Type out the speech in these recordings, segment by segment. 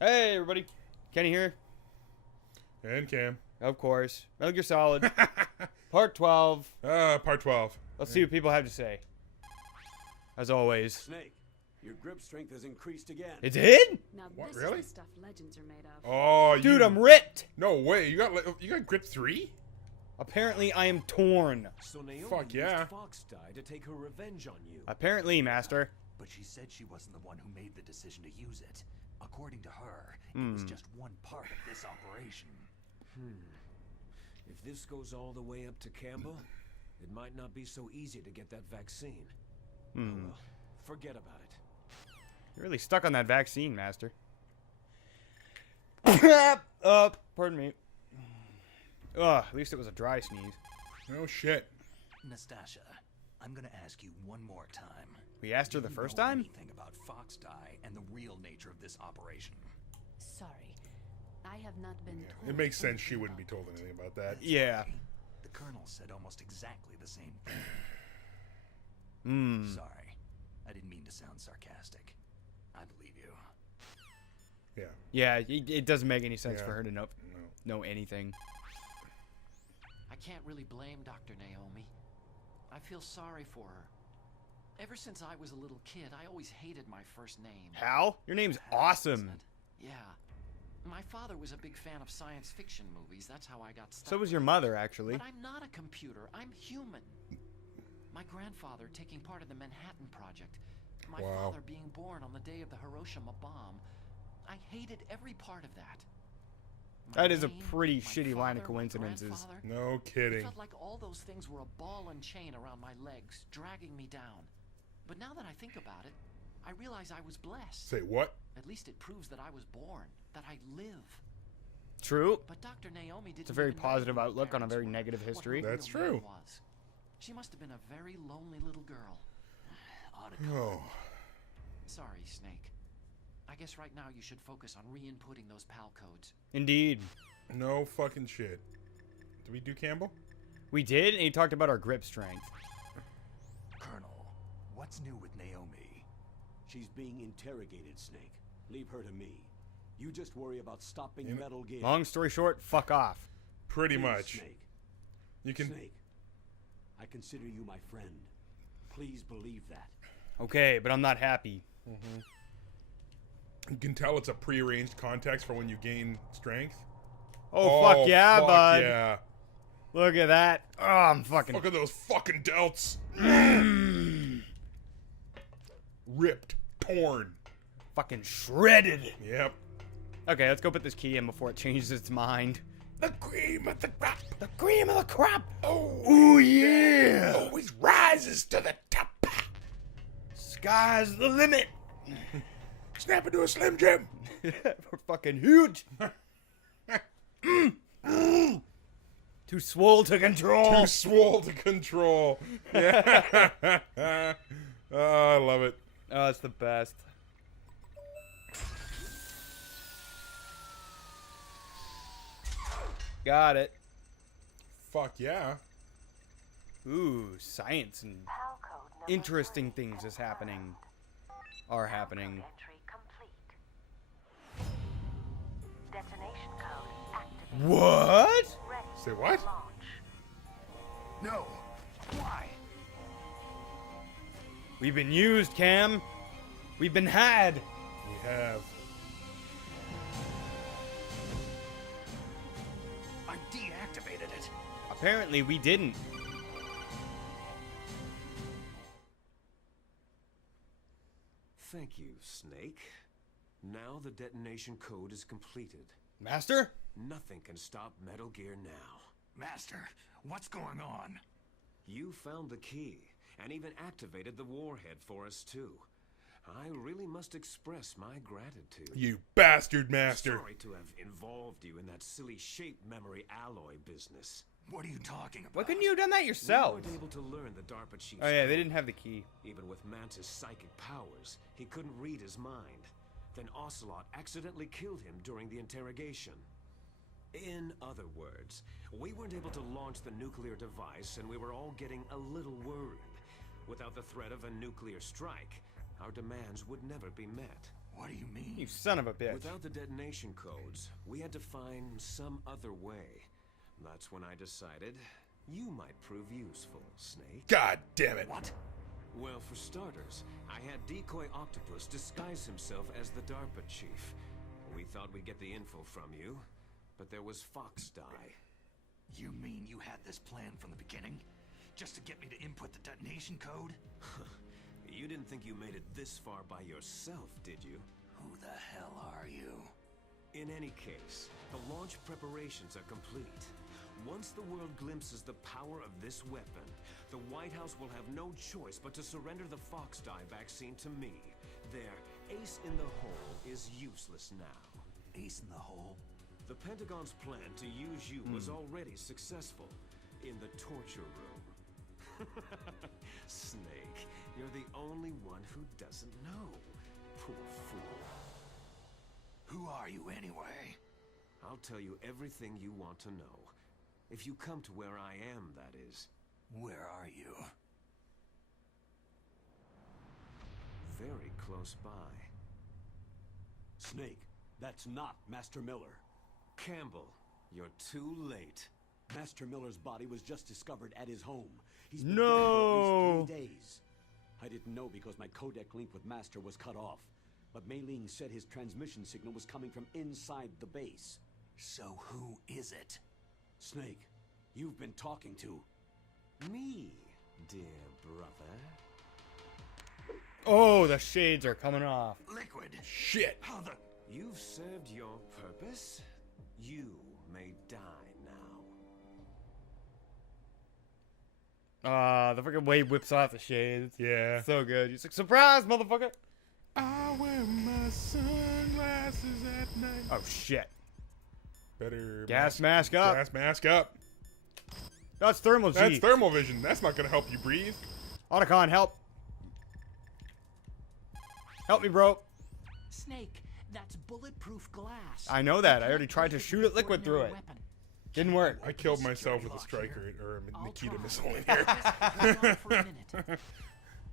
Hey, everybody. Kenny here. And Cam. Of course. Metal Gear Solid. Part 12. Part 12. Let's see what people have to say. As always. Snake, your grip strength has increased again. It did? Now What, this really? is the stuff legends are made of. Oh, Dude, you... I'm ripped. No way. You got grip 3? Apparently, I am torn. So Naomi Fuck yeah. used Fox Die to take her revenge on you. Apparently, Master. But she said she wasn't the one who made the decision to use it. According to her, it was just one part of this operation. If this goes all the way up to Campbell, it might not be so easy to get that vaccine. Oh well, forget about it. You're really stuck on that vaccine, Master. Pardon me. Ugh, at least it was a dry sneeze. No shit. Nastasha, I'm gonna ask you one more time. We asked her Do the you first know time? anything about Fox Die and the real nature of this operation? Sorry, I have not been told. It makes sense she anything wouldn't be about told anything about that. Yeah. The Colonel said almost exactly the same thing. Hmm. Sorry, I didn't mean to sound sarcastic. I believe you. Yeah. Yeah, it doesn't make any sense Yeah. for her to know No. anything. I can't really blame Dr. Naomi. I feel sorry for her. Ever since I was a little kid, I always hated my first name. Hal? Your name's Hal, awesome. isn't it? Yeah. My father was a big fan of science fiction movies. That's how I got stuck. So was with your it. mother, actually. But I'm not a computer. I'm human. My grandfather taking part in the Manhattan Project. My Wow. father being born on the day of the Hiroshima bomb. I hated every part of that. My That is a name, pretty my shitty line of father, my coincidences. grandfather. No It kidding. felt like all those things were a ball and chain around my legs, dragging me down. But now that I think about it, I realize I was blessed. Say what? At least it proves that I was born, that I live. True. But Dr. Naomi didn't It's a very even know positive who her outlook on a parents very were, negative what her history. That's real name true. was. She must have been a very lonely little girl. Oh. Sorry, Snake. I guess right now you should focus on re-inputting those PAL codes. Indeed. No fucking shit. Did we do Campbell? We did, and he talked about our grip strength. Colonel, what's new with Naomi? She's being interrogated, Snake. Leave her to me. You just worry about stopping Metal Gear. Long story short, fuck off. Pretty Please, much. Snake. You can... Snake, I consider you my friend. Please believe that. Okay, but I'm not happy. You can tell it's a prearranged context for when you gain strength. Oh, fuck yeah, fuck bud. Yeah. Look at that. Oh, I'm fucking... Look at those fucking delts. Ripped. Torn. fucking shredded. Yep. Okay, let's go put this key in before it changes its mind. The cream of the crop. The cream of the crop. Oh, Ooh, yeah. always rises to the top. Sky's the limit. Snap into a Slim Jim. We're fucking huge. Too swole to control. Too swole to control. Yeah. Oh, I love it. Oh, it's the best. Got it. Fuck yeah. Ooh, science and interesting things is happening. Are happening. Entry complete. Detonation code activated. What? Ready Say what? for launch. No. Why? We've been used, Cam. We've been had. We have. I deactivated it. Apparently, we didn't. Thank you, Snake. Now the detonation code is completed. Master? Nothing can stop Metal Gear now. Master, what's going on? You found the key, and even activated the warhead for us too. I really must express my gratitude. You bastard master. Sorry to have involved you in that silly shape memory alloy business. What are you talking about? Why couldn't you have done that We yourself? weren't able to learn the DARPA chief's Oh, yeah, they code. didn't have the key. Even with Mantis' psychic powers, he couldn't read his mind. Then Ocelot accidentally killed him during the interrogation. In other words, we weren't able to launch the nuclear device, and we were all getting a little worried. Without the threat of a nuclear strike, our demands would never be met. What do you mean? You son of a bitch. Without the detonation codes, we had to find some other way. That's when I decided you might prove useful, Snake. God damn it. What? Well, for starters, I had Decoy Octopus disguise himself as the DARPA chief. We thought we'd get the info from you, but there was Fox Die. You mean you had this plan from the beginning? Just to get me to input the detonation code? You didn't think you made it this far by yourself, did you? Who the hell are you? In any case, the launch preparations are complete. Once the world glimpses the power of this weapon, the White House will have no choice but to surrender the Fox Die vaccine to me. Their ace in the hole is useless now. Ace in the hole? The Pentagon's plan to use you was already successful in the torture room. Snake, you're the only one who doesn't know. Poor fool. Who are you anyway? I'll tell you everything you want to know. If you come to where I am, that is. Where are you? Very close by. Snake, that's not Master Miller. Campbell, you're too late. Master Miller's body was just discovered at his home. He's No. been dead for at least 3 days. I didn't know because my codec link with Master was cut off. But Mei Ling said his transmission signal was coming from inside the base. So who is it? Snake, you've been talking to... Me, dear brother. Oh, the shades are coming off. Liquid! Shit. How the... You've served your purpose. You may die now. The freaking wave whips off the shades. Yeah. So good. He's like, surprise, motherfucker. I wear my sunglasses at night. Oh, shit. Better Gas mask up. Gas mask up. That's thermal G. That's thermal vision. That's not gonna help you breathe. Otacon, help. Help me, bro. Snake, that's bulletproof glass. I know that. I already tried to shoot at liquid through it. Weapon. Didn't work. I killed myself with a striker or a Nikita missile in here. For a minute.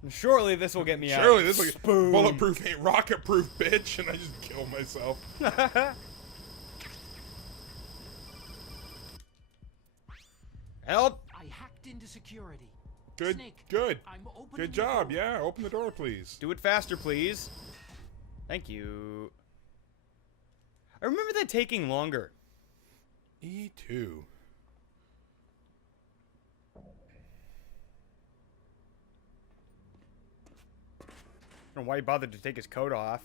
Surely this will get me out. Surely this will get Spoon. bulletproof ain't rocket proof, bitch, and I just killed myself. Help. I hacked into security. Good, Snake, good. I'm opening Good the job, door. yeah. Open the door, please. Do it faster, please. Thank you. I remember that taking longer. E2. I don't know why he bothered to take his coat off.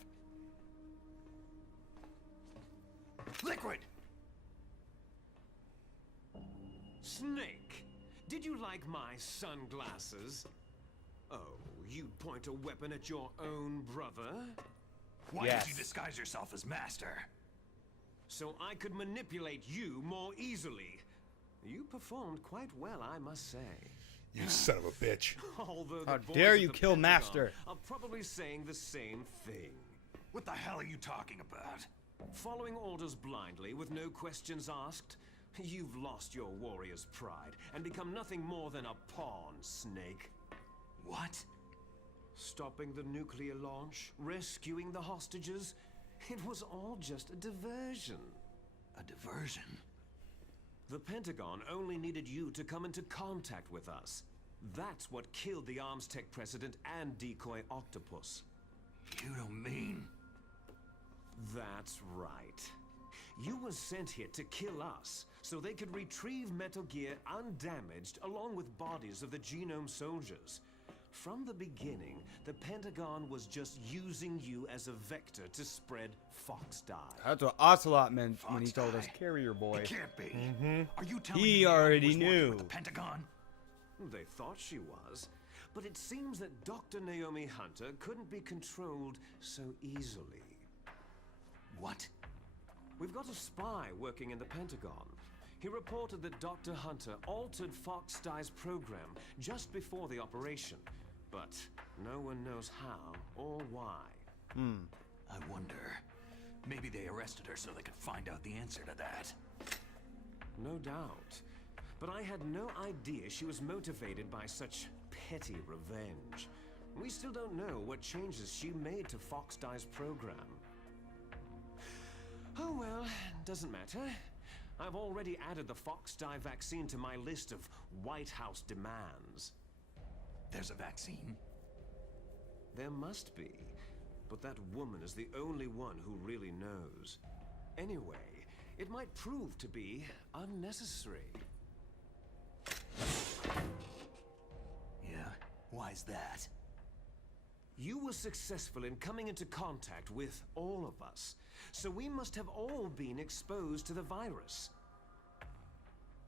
Liquid! Snake, did you like my sunglasses? Oh, you'd point a weapon at your own brother? Why Yes. did you disguise yourself as Master? So I could manipulate you more easily. You performed quite well, I must say. You son of a bitch. Although How the boys dare at you the kill Pentagon Master. are probably saying the same thing. What the hell are you talking about? Following orders blindly with no questions asked, you've lost your warrior's pride and become nothing more than a pawn, Snake. What? Stopping the nuclear launch, rescuing the hostages, it was all just a diversion. A diversion? The Pentagon only needed you to come into contact with us. That's what killed the Arms Tech president and Decoy Octopus. You don't mean... That's right. You were sent here to kill us, so they could retrieve Metal Gear undamaged along with bodies of the Genome soldiers. From the beginning, the Pentagon was just using you as a vector to spread Fox Die. That's what Ocelot meant when he Fox told us, die. carrier boy. It can't be. Are you telling He me Naomi already was working knew. with the Pentagon? They thought she was, but it seems that Dr. Naomi Hunter couldn't be controlled so easily. What? We've got a spy working in the Pentagon. He reported that Dr. Hunter altered Fox Die's program just before the operation, but no one knows how or why. I wonder. Maybe they arrested her so they could find out the answer to that. No doubt. But I had no idea she was motivated by such petty revenge. We still don't know what changes she made to Foxdie's program. Oh well, doesn't matter. I've already added the Foxdie vaccine to my list of White House demands. There's a vaccine? There must be, but that woman is the only one who really knows. Anyway, it might prove to be unnecessary. Yeah? Why's that? You were successful in coming into contact with all of us, so we must have all been exposed to the virus.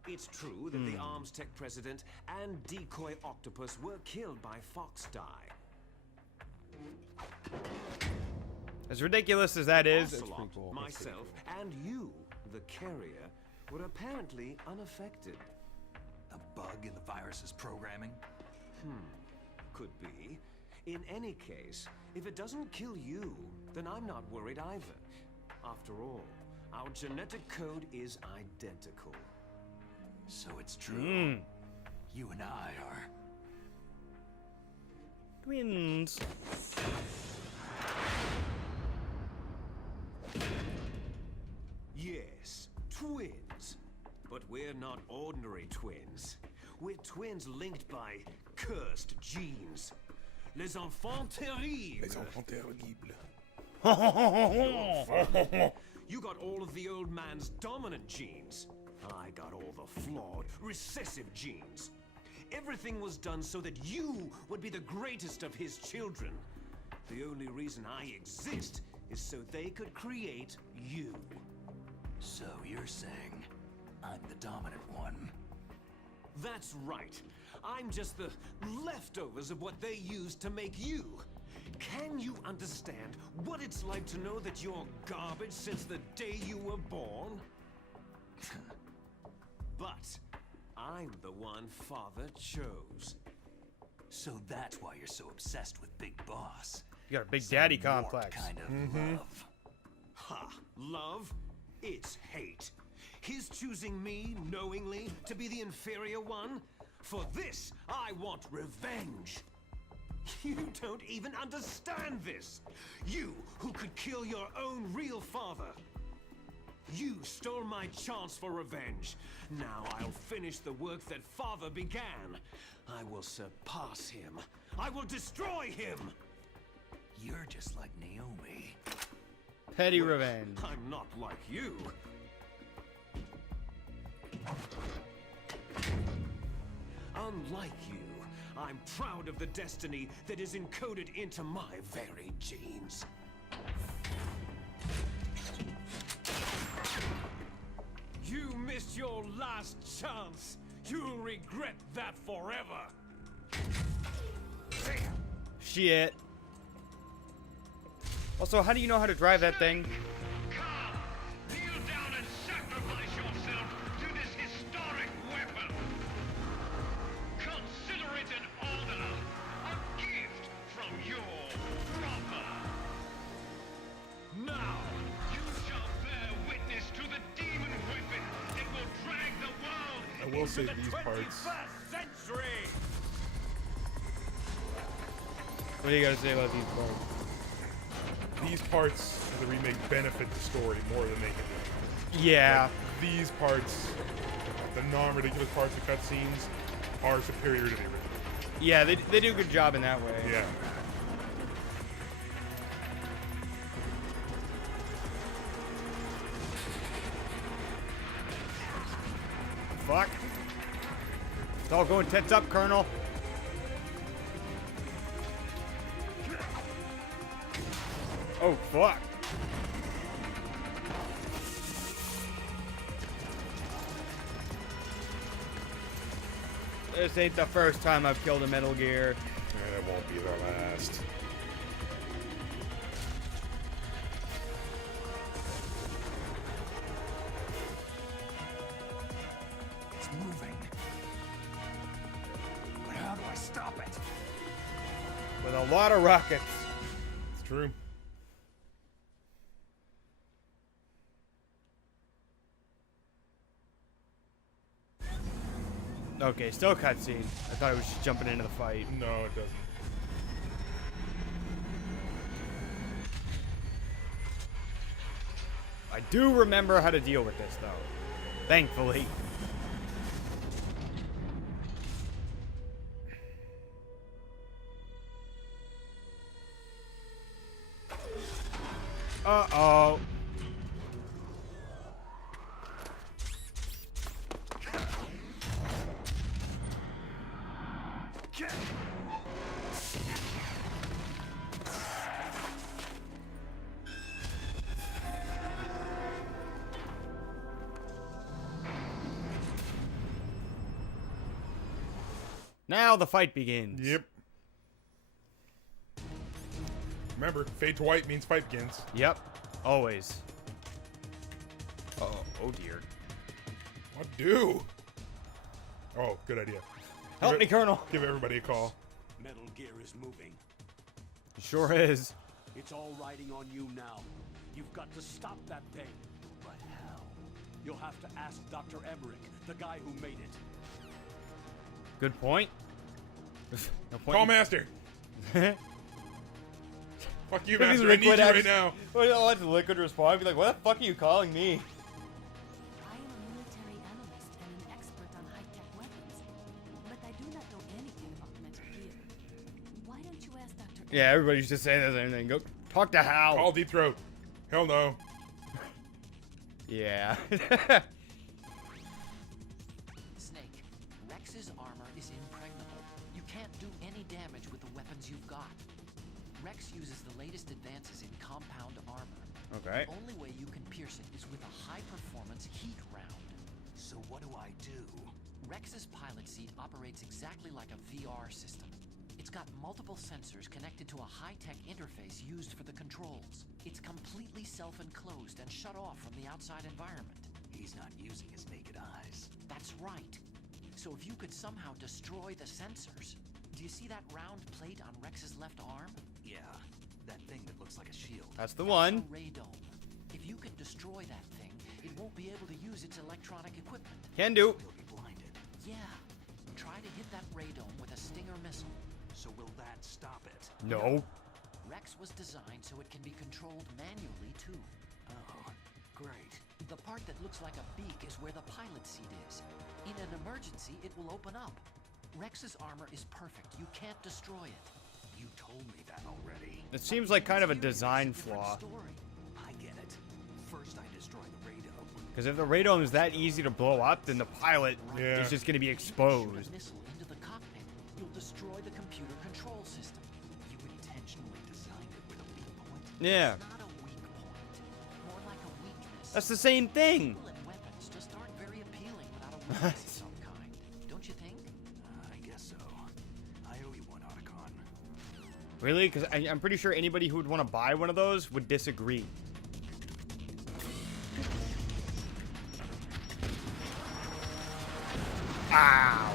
It's true that the Arms Tech president and decoy octopus were killed by Foxdie. As ridiculous as that is, it's Ocelot, pretty cool. myself, and you, the carrier, were apparently unaffected. A bug in the virus's programming? Could be. In any case, if it doesn't kill you, then I'm not worried either. After all, our genetic code is identical. So it's true. You and I are... Twins. Yes, twins. But we're not ordinary twins. We're twins linked by cursed genes. Les enfants terribles. Les enfants terribles. You got all of the old man's dominant genes. I got all the flawed, recessive genes. Everything was done so that you would be the greatest of his children. The only reason I exist is so they could create you. So you're saying I'm the dominant one? That's right. I'm just the leftovers of what they used to make you. Can you understand what it's like to know that you're garbage since the day you were born? But I'm the one Father chose. So that's why you're so obsessed with Big Boss. You got a big daddy Some warped complex. kind of love. Ha! Love? It's hate. His choosing me knowingly to be the inferior one? For this, I want revenge. You don't even understand this. You who could kill your own real father. You stole my chance for revenge. Now I'll finish the work that Father began. I will surpass him. I will destroy him. You're just like Naomi. Petty revenge. I'm not like you. Unlike you, I'm proud of the destiny that is encoded into my very genes. You missed your last chance. You'll regret that forever. Shit. Also, how do you know how to drive that thing? Come, kneel down and sacrifice yourself to this historic weapon. Consider it an honor, a gift from your brother. Now, You shall bear witness to the demon weapon that will drag the world I will say the these parts. 21st century. What do you gotta say about these parts? These parts of the remake benefit the story more than they can. Yeah. Like, these parts, the non-ridiculous parts of cutscenes, are superior to the original. Yeah, they do a good job in that way. Yeah. Fuck. It's all going tits up, Colonel. Oh, fuck. This ain't the first time I've killed a Metal Gear. And it won't be the last. It's moving. But how do I stop it? With a lot of rockets. It's true. Okay, still cutscene. I thought it was just jumping into the fight. No, it doesn't. do remember how to deal with this, though. Thankfully. Uh-oh. Now the fight begins. Yep. Remember, fade to white means fight begins. Yep. Always. Uh-oh. Oh, dear. What do? Oh, good idea. Help me, Colonel. Give everybody a call. Metal Gear is moving. Sure is. It's all riding on you now. You've got to stop that thing. But how? You'll have to ask Dr. Emmerich, the guy who made it. Good point. No point. Call master. Fuck you, Maybe master. I need you Liquid right now. I'll let the Liquid respond. Be like, what the fuck are you calling me? I am a military analyst and an expert on high-tech weapons, but I do not know anything about Metal Gear. Why don't you ask Dr. Yeah, everybody's just saying the same thing. Go talk to Hal. Call Deep Throat. Hell no. Yeah. Snake, Rex's armor is impregnable. You can't do any damage with the weapons you've got. Rex uses the latest advances in compound armor. Okay. The only way you can pierce it is with a high-performance heat round. So what do I do? Rex's pilot seat operates exactly like a VR system. It's got multiple sensors connected to a high-tech interface used for the controls. It's completely self-enclosed and shut off from the outside environment. He's not using his naked eyes. That's right. So if you could somehow destroy the sensors... Do you see that round plate on Rex's left arm? Yeah, that thing that looks like a shield. That's the one. A ray dome. If you could destroy that thing, it won't be able to use its electronic equipment. Can do. He'll be blinded. Yeah. Try to hit that ray dome with a Stinger missile. So will that stop it? No. Rex was designed so it can be controlled manually, too. Oh, great. The part that looks like a beak is where the pilot seat is. In an emergency, it will open up. Rex's armor is perfect. You can't destroy it. You told me that already. It seems like kind of a design flaw. I get it. First I destroy the radome. Because if the radome is that easy to blow up, then the pilot Yeah. is just going to be Shoot exposed. a missile into the cockpit. You'll destroy the computer control system. You intentionally designed it with a weak point? Yeah. It's not a weak point. More like a weakness. That's the same thing. People and weapons just aren't very appealing without a weakness of some kind. Don't you think? I guess so. I owe you one, Otacon. Really? Because I'm pretty sure anybody who would want to buy one of those would disagree. Ow!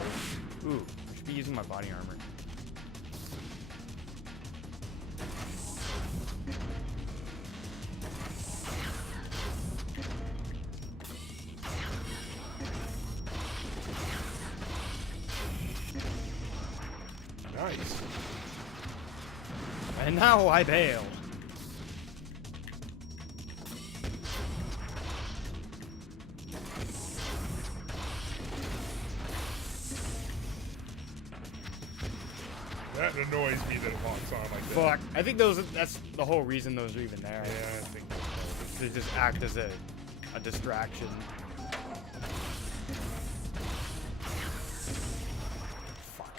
Ooh, I should be using my body armor. Nice. And now I bail. That annoys me that it locks on like that. Fuck. I think that's the whole reason those are even there. Yeah, I think They just act as a distraction. Fuck.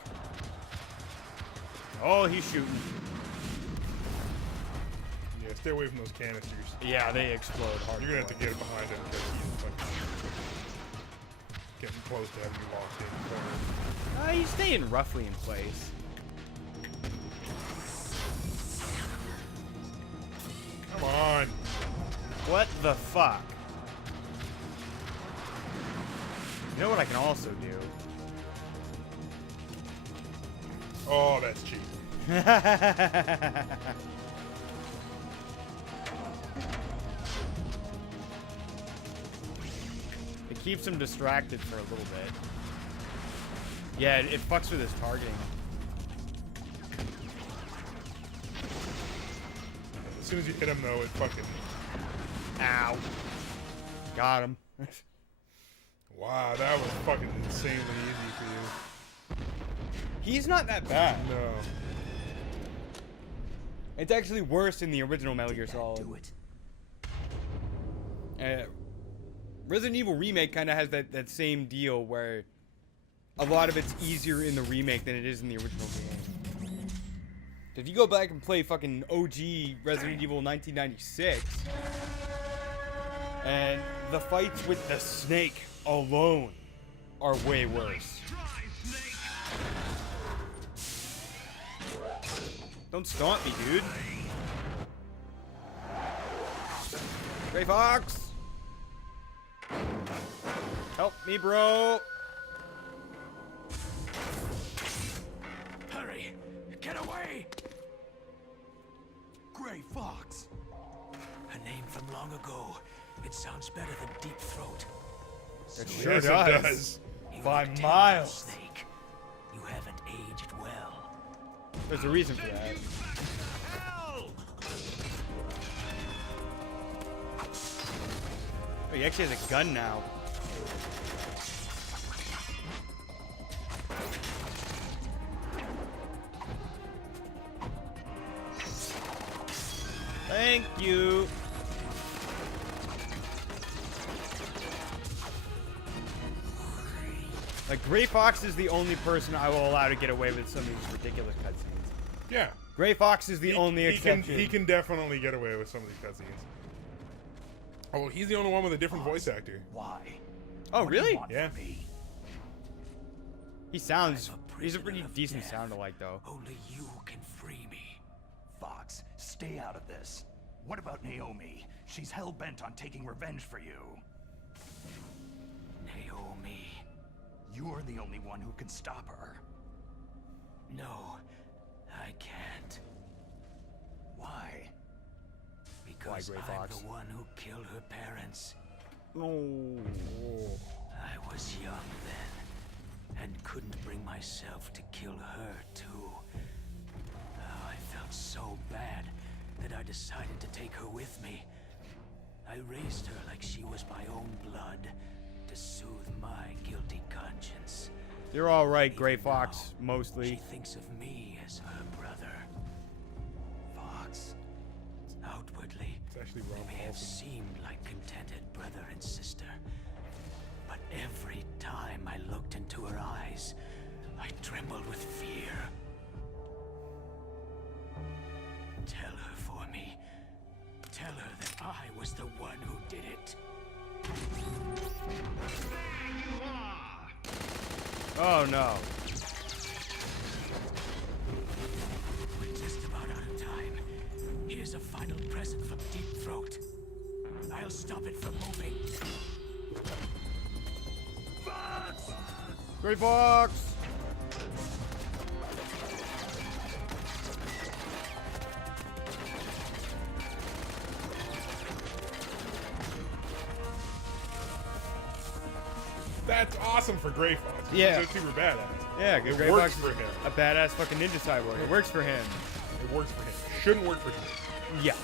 Oh, he's shooting. Yeah, stay away from those canisters. Yeah, they explode hard. You're gonna have to get behind him because he's fucking getting close to having you locked in the corner. He's staying roughly in place. Come on. What the fuck? You know what I can also do? Oh, that's cheap. It keeps him distracted for a little bit. Yeah, it fucks with his targeting. As soon as you hit him, though, it fucking... Ow. Got him. Wow, that was fucking insanely easy for you. He's not that bad. No. It's actually worse than the original Metal Gear Solid. Do it. Resident Evil Remake kind of has that same deal where a lot of it's easier in the remake than it is in the original game. If you go back and play fucking OG Resident Evil 1996, and the fights with the snake alone are way worse. Don't stomp me, dude. Gray Fox! Help me, bro! Hurry! Get away! Gray Fox. A name from long ago. It sounds better than Deep Throat. It Yes, sure it does. does. You By have taken miles. the Snake. You haven't aged well. There's a reason for that. Oh, he actually has a gun now. Thank you. Like, Gray Fox is the only person I will allow to get away with some of these ridiculous cutscenes. Yeah. Gray Fox is the only exception. He can definitely get away with some of these cutscenes. Oh, he's the only one with a different voice actor. Why? Oh, What do you really? want Yeah. from me? He sounds... I'm a He's a prisoner pretty of decent death. sound-alike, though. Only you can free me. Fox, stay out of this. What about Naomi? She's hell-bent on taking revenge for you. Naomi. You're the only one who can stop her. No, I can't. Why? Because Gray I'm Fox? the one who killed her parents. No. I was young then, and couldn't bring myself to kill her, too. Oh, I felt so bad that I decided to take her with me. I raised her like she was my own blood, to soothe my guilty conscience. You're all right, Even Gray now, Fox, mostly. She thinks of me as her brother. Fox. Outwardly, It's actually they Ron may have Paulson. seemed like contented brother and sister. But every time I looked into her eyes, I trembled with fear. Tell her for me. Tell her that I was the one who did it. Oh, no. We're just about out of time. Here's a final present from Deep Throat. I'll stop it from moving. Gray Fox! That's awesome for Gray Fox. Yeah. He's super badass. Yeah, It Gray works Fox for is him. a badass fucking ninja cyborg. It works for him. It works for him. Shouldn't work for him. Yeah.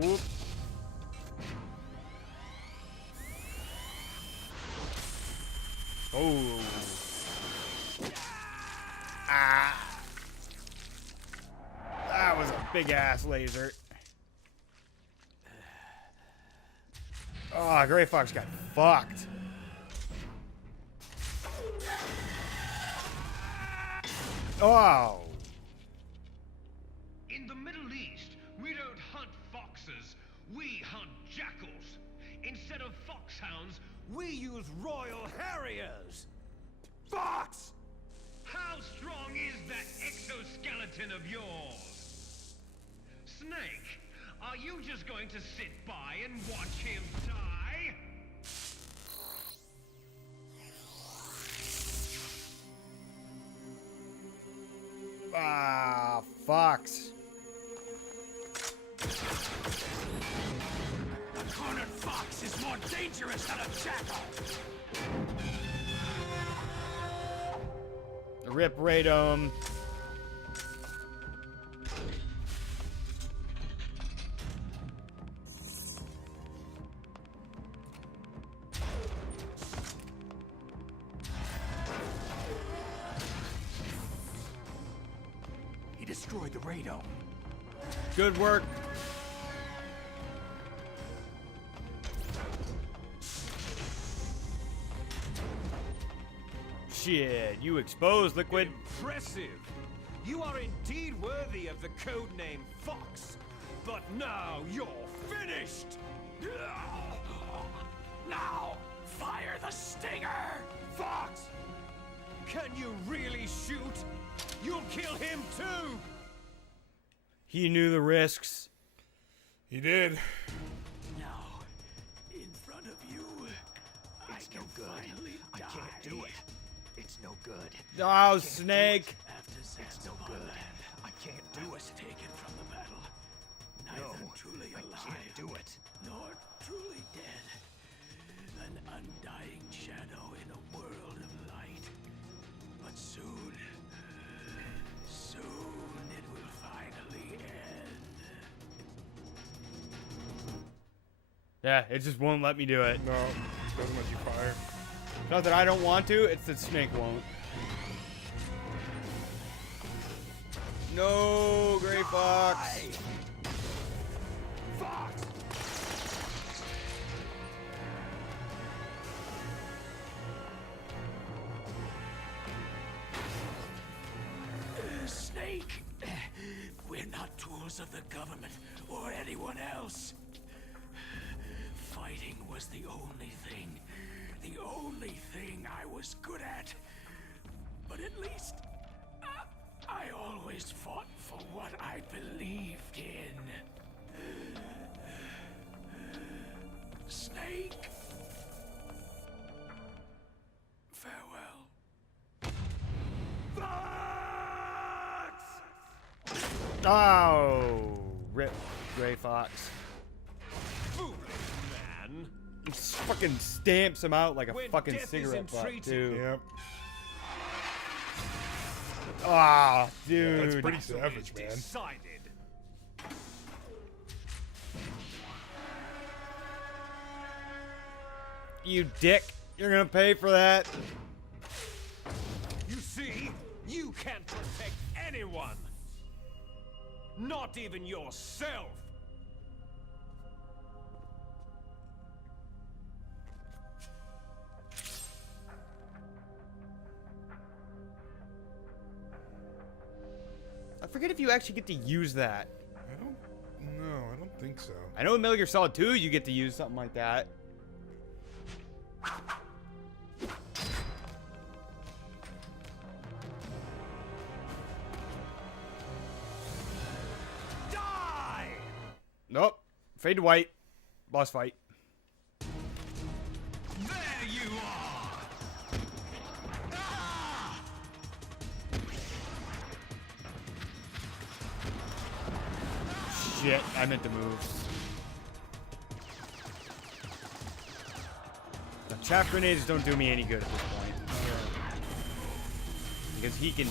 Whoop. Oh. Ah. That was a big ass laser. Oh, Gray Fox got fucked. Oh. In the Middle East, we don't hunt foxes, we hunt jackals. Instead of foxhounds, we use royal harriers. Fox! How strong is that exoskeleton of yours? Snake, are you just going to sit by and watch him die? Ah, Fox. A cornered fox is more dangerous than a jackal. Rip Radom. He destroyed the radome. Good work. Shit, you exposed, Liquid. Impressive. You are indeed worthy of the codename Fox. But now you're finished. Now, fire the stinger! Fox! Can you really shoot? You'll kill him too! He knew the risks. He did. Now, in front of you, it's no good. I can't do it. It's no good. Oh, Snake. After it's no good. I can't do it. Taken from the battle. Neither truly alive. I can't do it. Nor truly dead. An undying shadow in a world of light. But soon, it will finally end. Yeah, it just won't let me do it. No, doesn't let you fire. Not that I don't want to, it's that Snake won't. No, Gray Fox. Fox! Snake, we're not tools of the government or anyone else. Fighting was the only thing I was good at. But at least I always fought for what I believed in. Snake, farewell. Oh, rip Gray Fox. Foolish man. He fucking stamps him out like a When fucking death is cigarette butt, entreated. too. Yep. Ah, That's dude. pretty savage, man. Decided. You dick. You're gonna pay for that. You see, you can't protect anyone. Not even yourself. I forget if you actually get to use that. I don't think so. I know in Metal Gear Solid 2 you get to use something like that. Die! Nope. Fade to white. Boss fight. There you are. Ah! Shit, I meant to move. The chaff grenades don't do me any good at this point. Because he can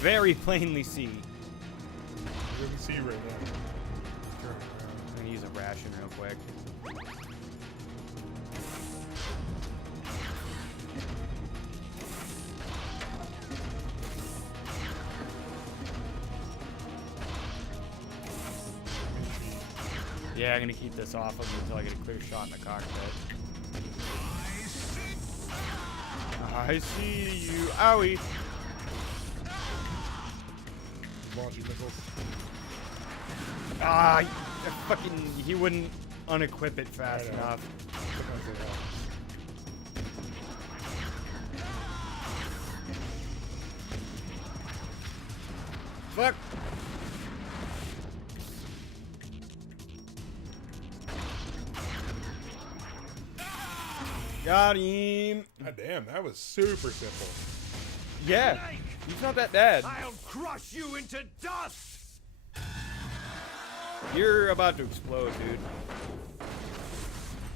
very plainly see. You can see right now. I'm gonna use a ration real quick. Yeah, I'm gonna keep this off of him until I get a clear shot in the cockpit. I see you. Owie. Launching missiles. Ah, fucking, he wouldn't unequip it fast I know. enough. Sometimes they don't. Fuck. Got him. God damn, that was super simple. Yeah, he's not that bad. I'll crush you into dust. You're about to explode, dude.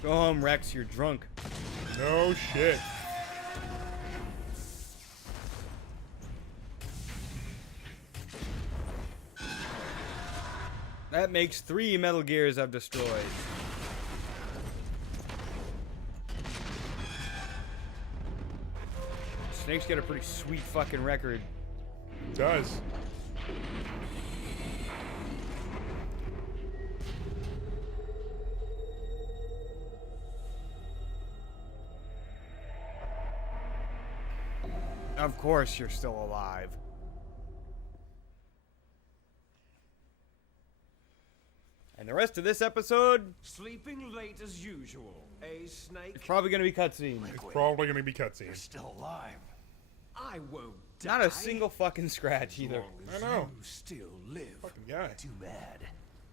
Go home, Rex. You're drunk. No shit. That makes 3 Metal Gears I've destroyed. Snake's got a pretty sweet fucking record. It does. Of course you're still alive. And the rest of this episode, Sleeping late as usual, eh, Snake? it's probably gonna be cutscene. It's probably going to be cutscenes. Still alive. I won't die. Not a single fucking scratch either. I know. You still live. Fucking guy. Too bad.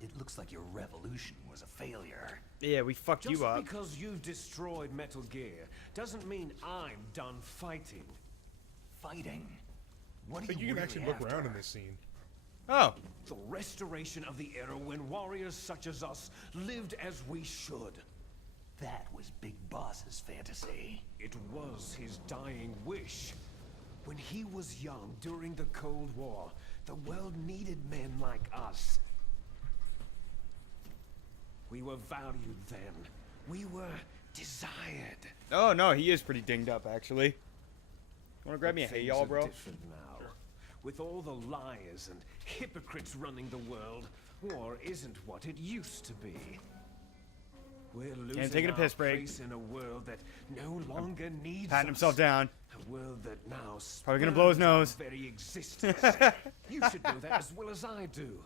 It looks like your revolution was a failure. Yeah, we fucked Just you up. because you've destroyed Metal Gear doesn't mean I'm done fighting. Fighting. What But are you you can really actually look after? around in this scene. Oh, The restoration of the era when warriors such as us lived as we should. That was Big Boss's fantasy. It was his dying wish. When he was young during the Cold War, the world needed men like us. We were valued then. We were desired. oh no, he is pretty dinged up actually. Wanna grab me a hey Things y'all, are bro? different now. With all the liars and hypocrites running the world, war isn't what it used to be. We're losing taking a our piss break. place in a world that no longer needs Patting us. himself down. A world that now Probably gonna blow his spurns our nose. very existence. You should know that as well as I do.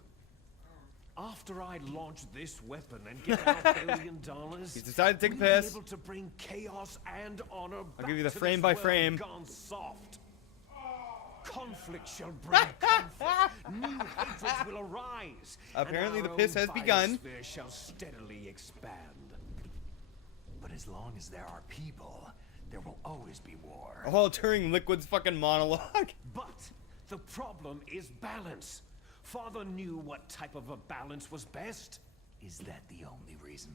After I launch this weapon and get our $1 billion, He's decided to take a we'll be piss. able to bring chaos and honor back give you the to frame this by world frame. gone soft. Conflict shall bring conflict. New hatreds will arise. and Apparently the our piss own has begun. biosphere shall steadily expand. But as long as there are people, there will always be war. All during Liquid's fucking monologue. But the problem is balance. Father knew what type of a balance was best. Is that the only reason?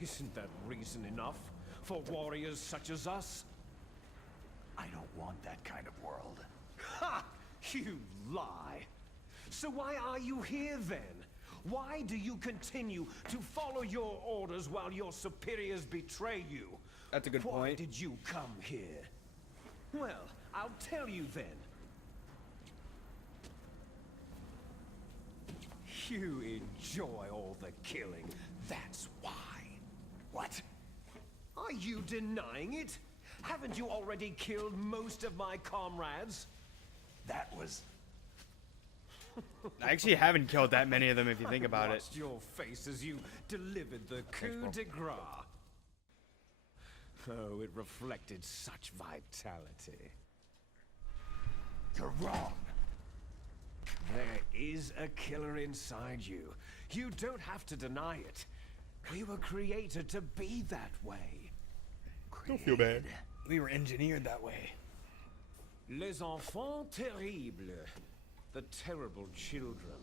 Isn't that reason enough for warriors such as us? I don't want that kind of world. Ha! You lie. So why are you here then? Why do you continue to follow your orders while your superiors betray you? That's a good Why point. did you come here? Well, I'll tell you then. You enjoy all the killing, that's why. What? Are you denying it? Haven't you already killed most of my comrades? That was... I actually haven't killed that many of them if you think about it. Watched your face as you delivered the coup de grace. Oh, it reflected such vitality. You're wrong. There is a killer inside you. You don't have to deny it. We were created to be that way. Don't feel bad. We were engineered that way. Les enfants terribles. The terrible children.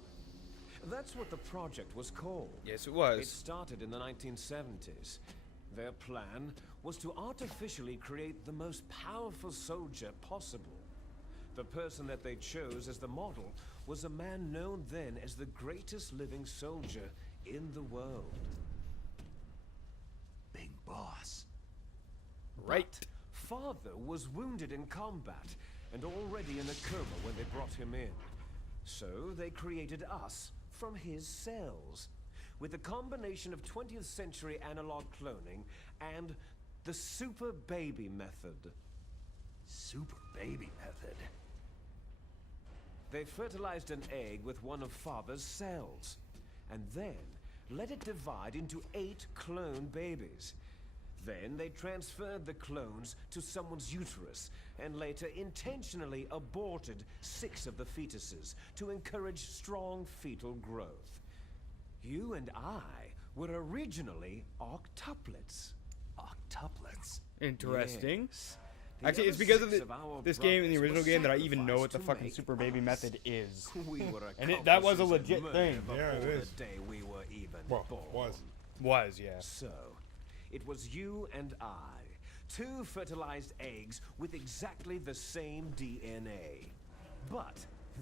That's what the project was called. Yes, it It was. started in the 1970s. Their plan was to artificially create the most powerful soldier possible. The person that they chose as the model was a man known then as the greatest living soldier in the world. Big Boss. Right. But Father was wounded in combat and already in a coma when they brought him in. So they created us from his cells, with a combination of 20th century analog cloning and the super baby method. Super baby method. They fertilized an egg with one of Father's cells, and then let it divide into 8 clone babies. Then they transferred the clones to someone's uterus, and later intentionally aborted 6 of the fetuses to encourage strong fetal growth. You and I were originally octuplets. Octuplets. Interesting. Yes. The Actually, it's other because of 6 our this game in the brothers original were game that I even know what the sacrificed to fucking make super baby us. method is. We were And that was a accomplices legit of thing. murder Yeah, it before is. the day we were even Well, born. was. Was, yeah. So, it was you and I, 2 fertilized eggs with exactly the same DNA. But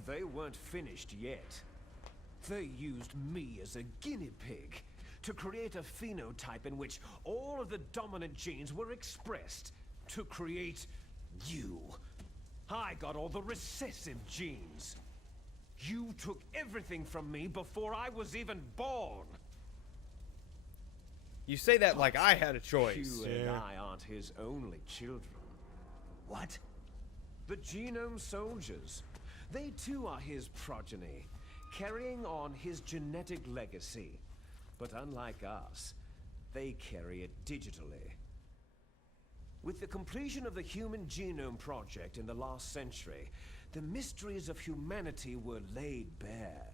they weren't finished yet. They used me as a guinea pig to create a phenotype in which all of the dominant genes were expressed to create you. I got all the recessive genes. You took everything from me before I was even born. You say that like I had a choice. You and I aren't his only children. What? The Genome Soldiers. They too are his progeny, carrying on his genetic legacy. But unlike us, they carry it digitally. With the completion of the Human Genome Project in the last century, the mysteries of humanity were laid bare.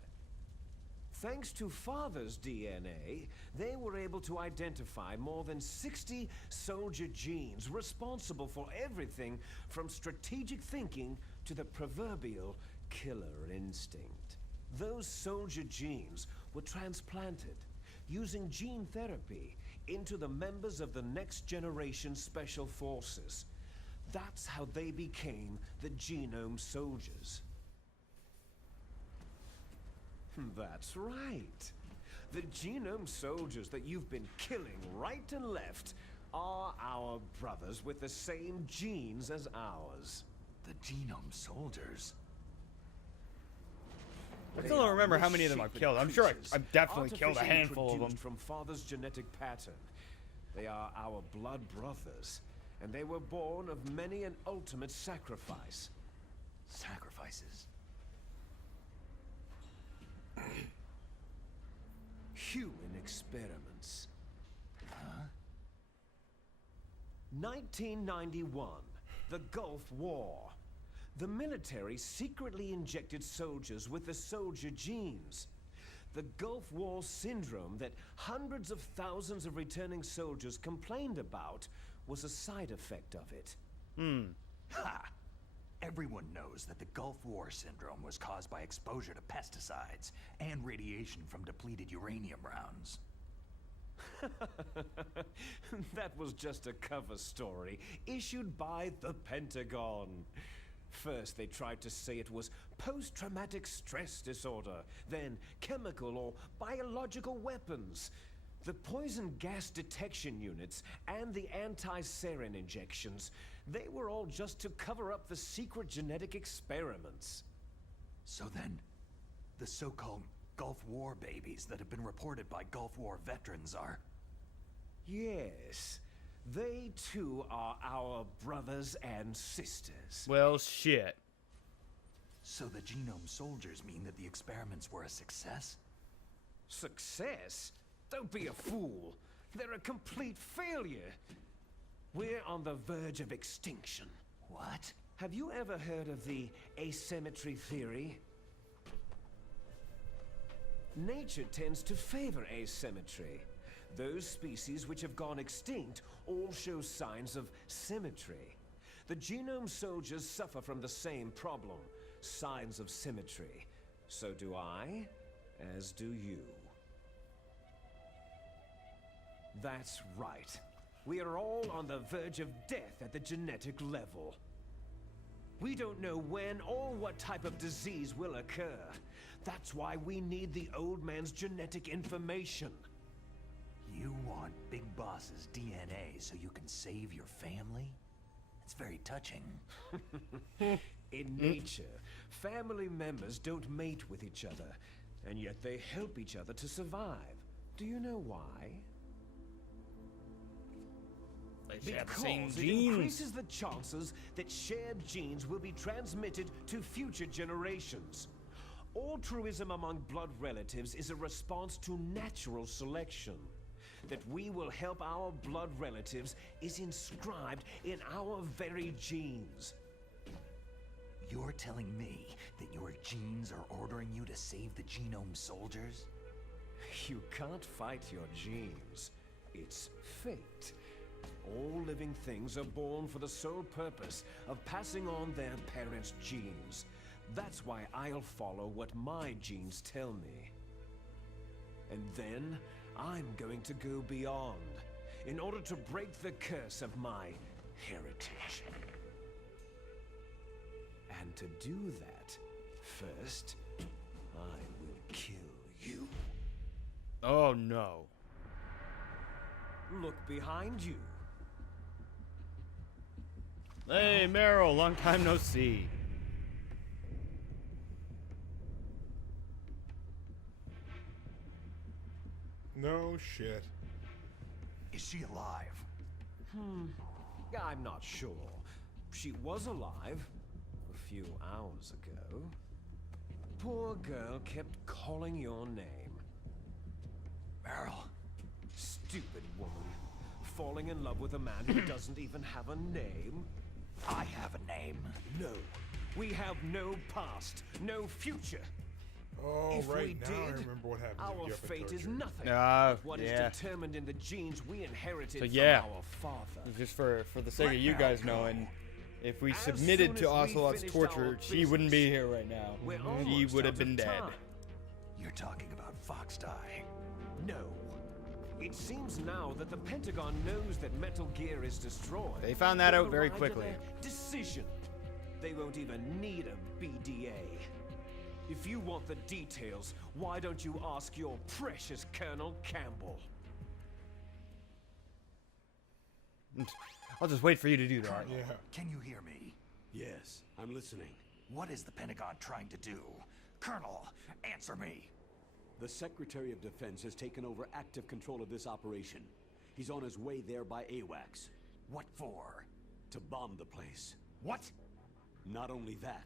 Thanks to Father's DNA, they were able to identify more than 60 soldier genes responsible for everything from strategic thinking to the proverbial killer instinct. Those soldier genes were transplanted using gene therapy into the members of the next generation special forces. That's how they became the Genome Soldiers. That's right. The Genome Soldiers that you've been killing right and left are our brothers with the same genes as ours. The Genome Soldiers? I still don't remember how many of them I've killed. I'm sure I've definitely killed a handful of them. From Father's genetic pattern. They are our blood brothers, and they were born of many an ultimate sacrifice. Sacrifices? Human experiments. Huh? 1991, the Gulf War. The military secretly injected soldiers with the soldier genes. The Gulf War syndrome that hundreds of thousands of returning soldiers complained about was a side effect of it. Ha! Everyone knows that the Gulf War syndrome was caused by exposure to pesticides and radiation from depleted uranium rounds. That was just a cover story issued by the Pentagon. First, they tried to say it was post-traumatic stress disorder, then chemical or biological weapons. The poison gas detection units and the anti-sarin injections, they were all just to cover up the secret genetic experiments. So then, the so-called Gulf War babies that have been reported by Gulf War veterans are... Yes. They too are our brothers and sisters. Well, shit. So the Genome Soldiers mean that the experiments were a success? Success? Don't be a fool. They're a complete failure. We're on the verge of extinction. What? Have you ever heard of the asymmetry theory? Nature tends to favor asymmetry. Those species which have gone extinct all show signs of symmetry. The Genome Soldiers suffer from the same problem, signs of symmetry. So do I, as do you. That's right. We are all on the verge of death at the genetic level. We don't know when or what type of disease will occur. That's why we need the old man's genetic information. You want Big Boss's DNA so you can save your family? It's very touching. In nature, family members don't mate with each other, and yet they help each other to survive. Do you know why? They share the same Because it genes. increases the chances that shared genes will be transmitted to future generations. Altruism among blood relatives is a response to natural selection. That we will help our blood relatives is inscribed in our very genes. You're telling me that your genes are ordering you to save the Genome Soldiers? You can't fight your genes. It's fate. All living things are born for the sole purpose of passing on their parents' genes. That's why I'll follow what my genes tell me. And then, I'm going to go beyond, in order to break the curse of my heritage. And to do that, first, I will kill you. Oh no. Look behind you. Hey, Meryl, long time no see. No shit. Is she alive? I'm not sure. She was alive a few hours ago. Poor girl kept calling your name. Meryl. Stupid woman. Falling in love with a man who doesn't even have a name? I have a name. No. We have no past, no future. Oh, If right we now did, I remember what happens if our you get fate is tortured. nothing. Ah, What is yeah. determined in the genes we inherited So from yeah. our father. Just for the sake of Let you Meryl guys go. knowing, if we As submitted soon to as we Ocelot's finished torture, our she wouldn't be business, here right now. We're She almost would have out been of dead. time. You're talking about Fox Die. No. It seems now that the Pentagon knows that Metal Gear is destroyed. They found that out They've very arrived at quickly. their decision. They won't even need a BDA. If you want the details, why don't you ask your precious Colonel Campbell? I'll just wait for you to do that. Yeah. Can you hear me? Yes, I'm listening. What is the Pentagon trying to do? Colonel, answer me. The Secretary of Defense has taken over active control of this operation. He's on his way there by AWACS. What for? To bomb the place. What? Not only that,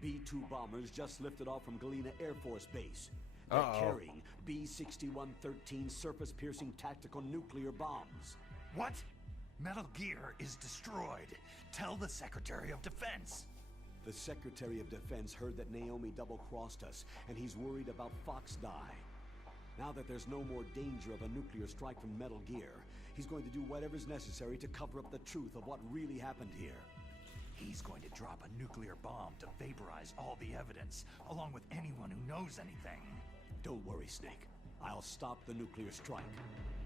B-2 bombers just lifted off from Galena Air Force Base. They're Uh-oh. carrying B-6113 surface-piercing tactical nuclear bombs. What? Metal Gear is destroyed. Tell the Secretary of Defense. The Secretary of Defense heard that Naomi double-crossed us, and he's worried about Fox Die. Now that there's no more danger of a nuclear strike from Metal Gear, he's going to do whatever's necessary to cover up the truth of what really happened here. He's going to drop a nuclear bomb to vaporize all the evidence, along with anyone who knows anything. Don't worry, Snake. I'll stop the nuclear strike.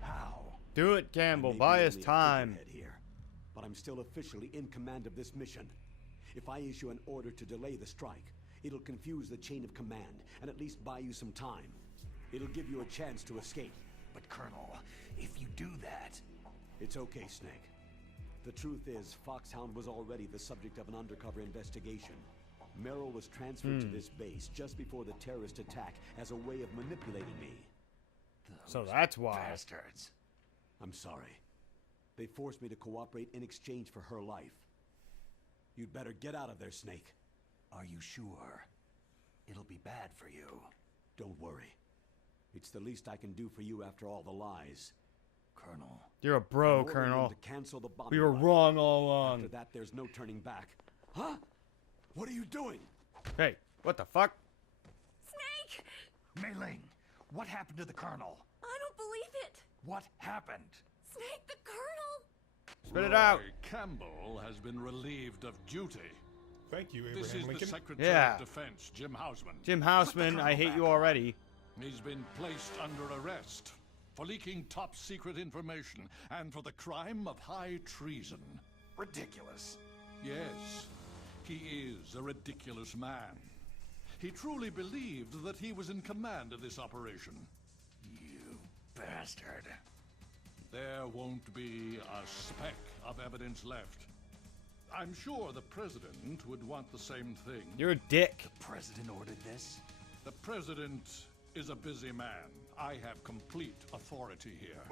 How? Do it, Campbell. I may Buy be us only a time. figurehead here, but I'm still officially in command of this mission. If I issue an order to delay the strike, it'll confuse the chain of command and at least buy you some time. It'll give you a chance to escape. But Colonel, if you do that... It's okay, Snake. The truth is, Foxhound was already the subject of an undercover investigation. Merrill was transferred to this base just before the terrorist attack as a way of manipulating me. So that's why. Bastards. I'm sorry. They forced me to cooperate in exchange for her life. You'd better get out of there, Snake. Are you sure? It'll be bad for you. Don't worry. It's the least I can do for you after all the lies. Colonel. You're a bro, I'm ordering them Colonel. to cancel the bombing We were run. wrong all along. After that, there's no turning back. Huh? What are you doing? Hey, what the fuck? Snake! Mei Ling, what happened to the Colonel? I don't believe it! What happened? Snake, the Colonel! Spit it out. Ryuhei Campbell has been relieved of duty. Thank you, This Abraham is the Lincoln. Secretary Yeah. of Defense, Jim Houseman. Jim Houseman, I hate you already. He's been placed under arrest for leaking top-secret information and for the crime of high treason. Ridiculous. Yes, he is a ridiculous man. He truly believed that he was in command of this operation. You bastard. There won't be a speck of evidence left. I'm sure the President would want the same thing. You're a dick. The President ordered this? The President is a busy man. I have complete authority here.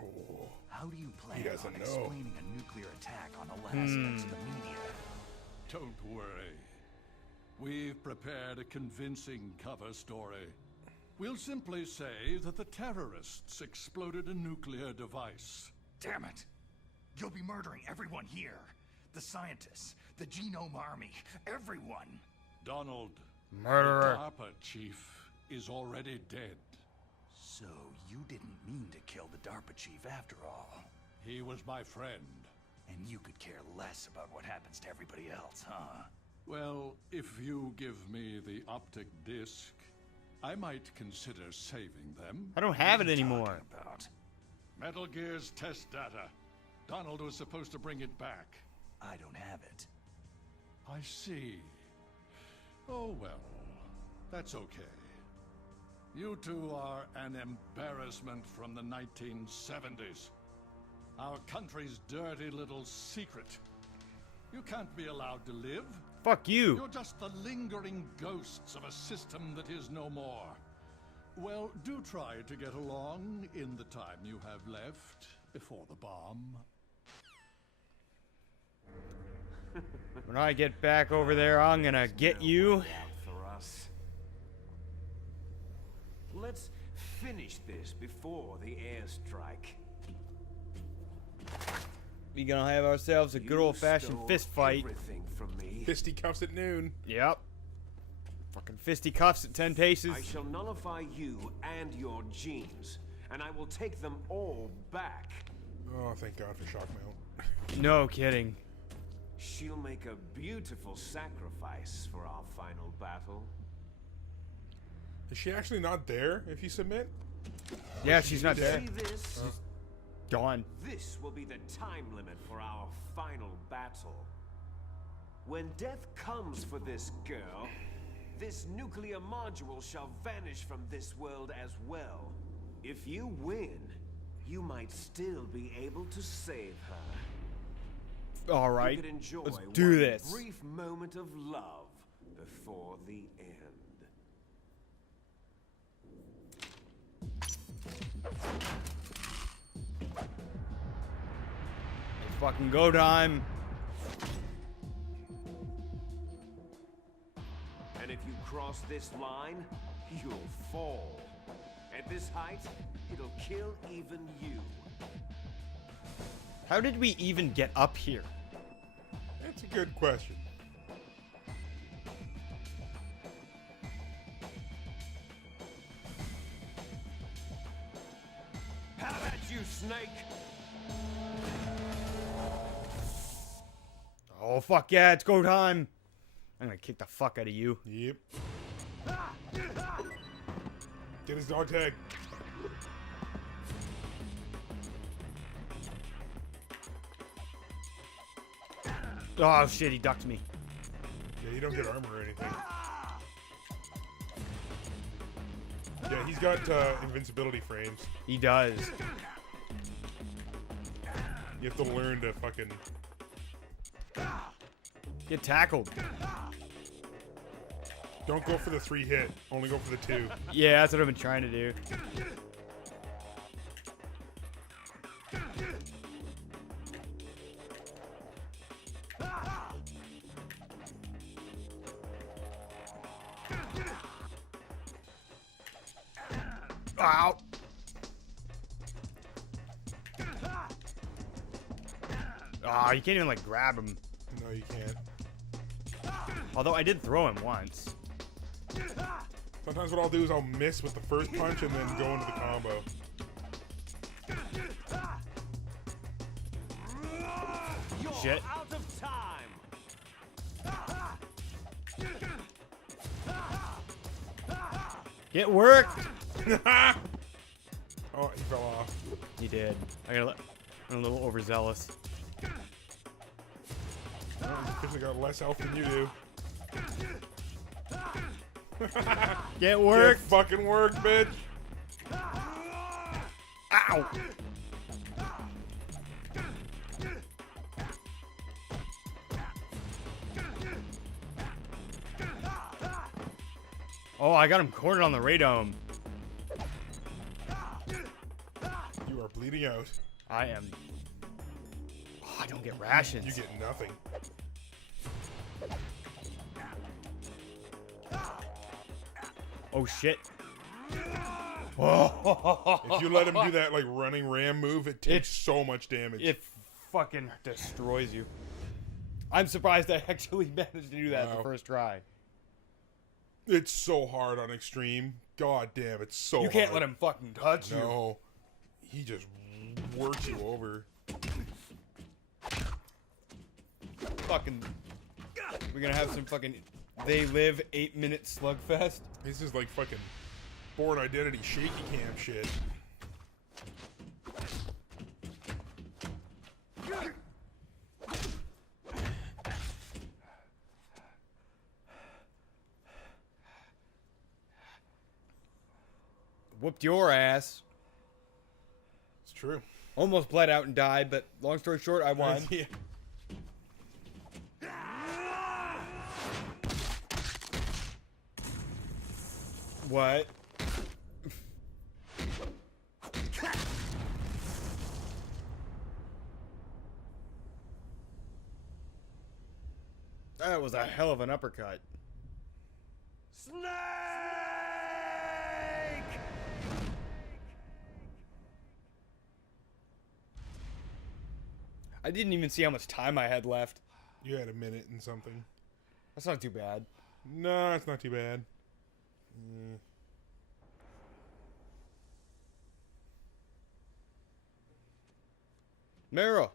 How do you plan doesn't on know. explaining a nuclear attack on the last bits of the media? Don't worry. We've prepared a convincing cover story. We'll simply say that the terrorists exploded a nuclear device. Damn it! You'll be murdering everyone here. The scientists, the Genome Army, everyone. Donald, Murderer. the DARPA chief, is already dead. So you didn't mean to kill the DARPA chief after all. He was my friend. And you could care less about what happens to everybody else, huh? Well, if you give me the optic disc, I might consider saving them. I don't have it What are you anymore. talking about? Metal Gear's test data. Donald was supposed to bring it back. I don't have it. I see. Oh well, that's okay. You two are an embarrassment from the 1970s. Our country's dirty little secret. You can't be allowed to live. Fuck you. You're just the lingering ghosts of a system that is no more. Well, do try to get along in the time you have left before the bomb. When I get back over there, I'm gonna get you. Out for us. Let's finish this before the airstrike. We gonna have ourselves a good old-fashioned fist fight. Everything from me. Fisticuffs at noon. Yep. Fucking fisticuffs at 10 paces. I shall nullify you and your genes, and I will take them all back. Oh, thank God for shock mount. No kidding. She'll make a beautiful sacrifice for our final battle. Is she actually not there if you submit? Yeah, she's not there. See this? Gone. This will be the time limit for our final battle. When death comes for this girl, this nuclear module shall vanish from this world as well. If you win, you might still be able to save her. All right. You could enjoy Let's do one this. brief moment of love before the end. It's fucking go time. And if you cross this line, you'll fall. At this height, it'll kill even you. How did we even get up here? That's a good question. How about you, Snake? Oh, fuck yeah, it's go time. I'm gonna kick the fuck out of you. Yep. Get his dog tag. Oh, shit, he ducked me. Yeah, you don't get armor or anything. Yeah, he's got invincibility frames. He does. You have to learn to fucking... Get tackled. Don't go for the 3 hit. Only go for the 2. Yeah, that's what I've been trying to do. Ow. Ah, you can't even like grab him. No, you can't. Although I did throw him once. Sometimes what I'll do is I'll miss with the first punch and then go into the combo. Shit. Out of time. Get worked. Oh, he fell off. He did. I'm a little overzealous. Oh, he's officially got less health than you do. Get worked. Get fucking work, bitch. Ow. Oh, I got him cornered on the radome. You are bleeding out. I am. Oh, I don't get rations. You get nothing. Oh shit. If you let him do that like running ram move, it takes so much damage. It fucking destroys you. I'm surprised I actually managed to do that the first try. It's so hard on extreme. God damn, it's so hard. You can't let him fucking touch you. No. He just works you over. Fucking. We're gonna have some fucking They Live 8-minute slugfest. This is like fucking Born Identity shaky cam shit. whooped your ass. It's true. Almost bled out and died, but long story short, I won. Yeah. What? That was a hell of an uppercut. Snake! I didn't even see how much time I had left. You had a minute and something. That's not too bad. No, it's not too bad. Meryl,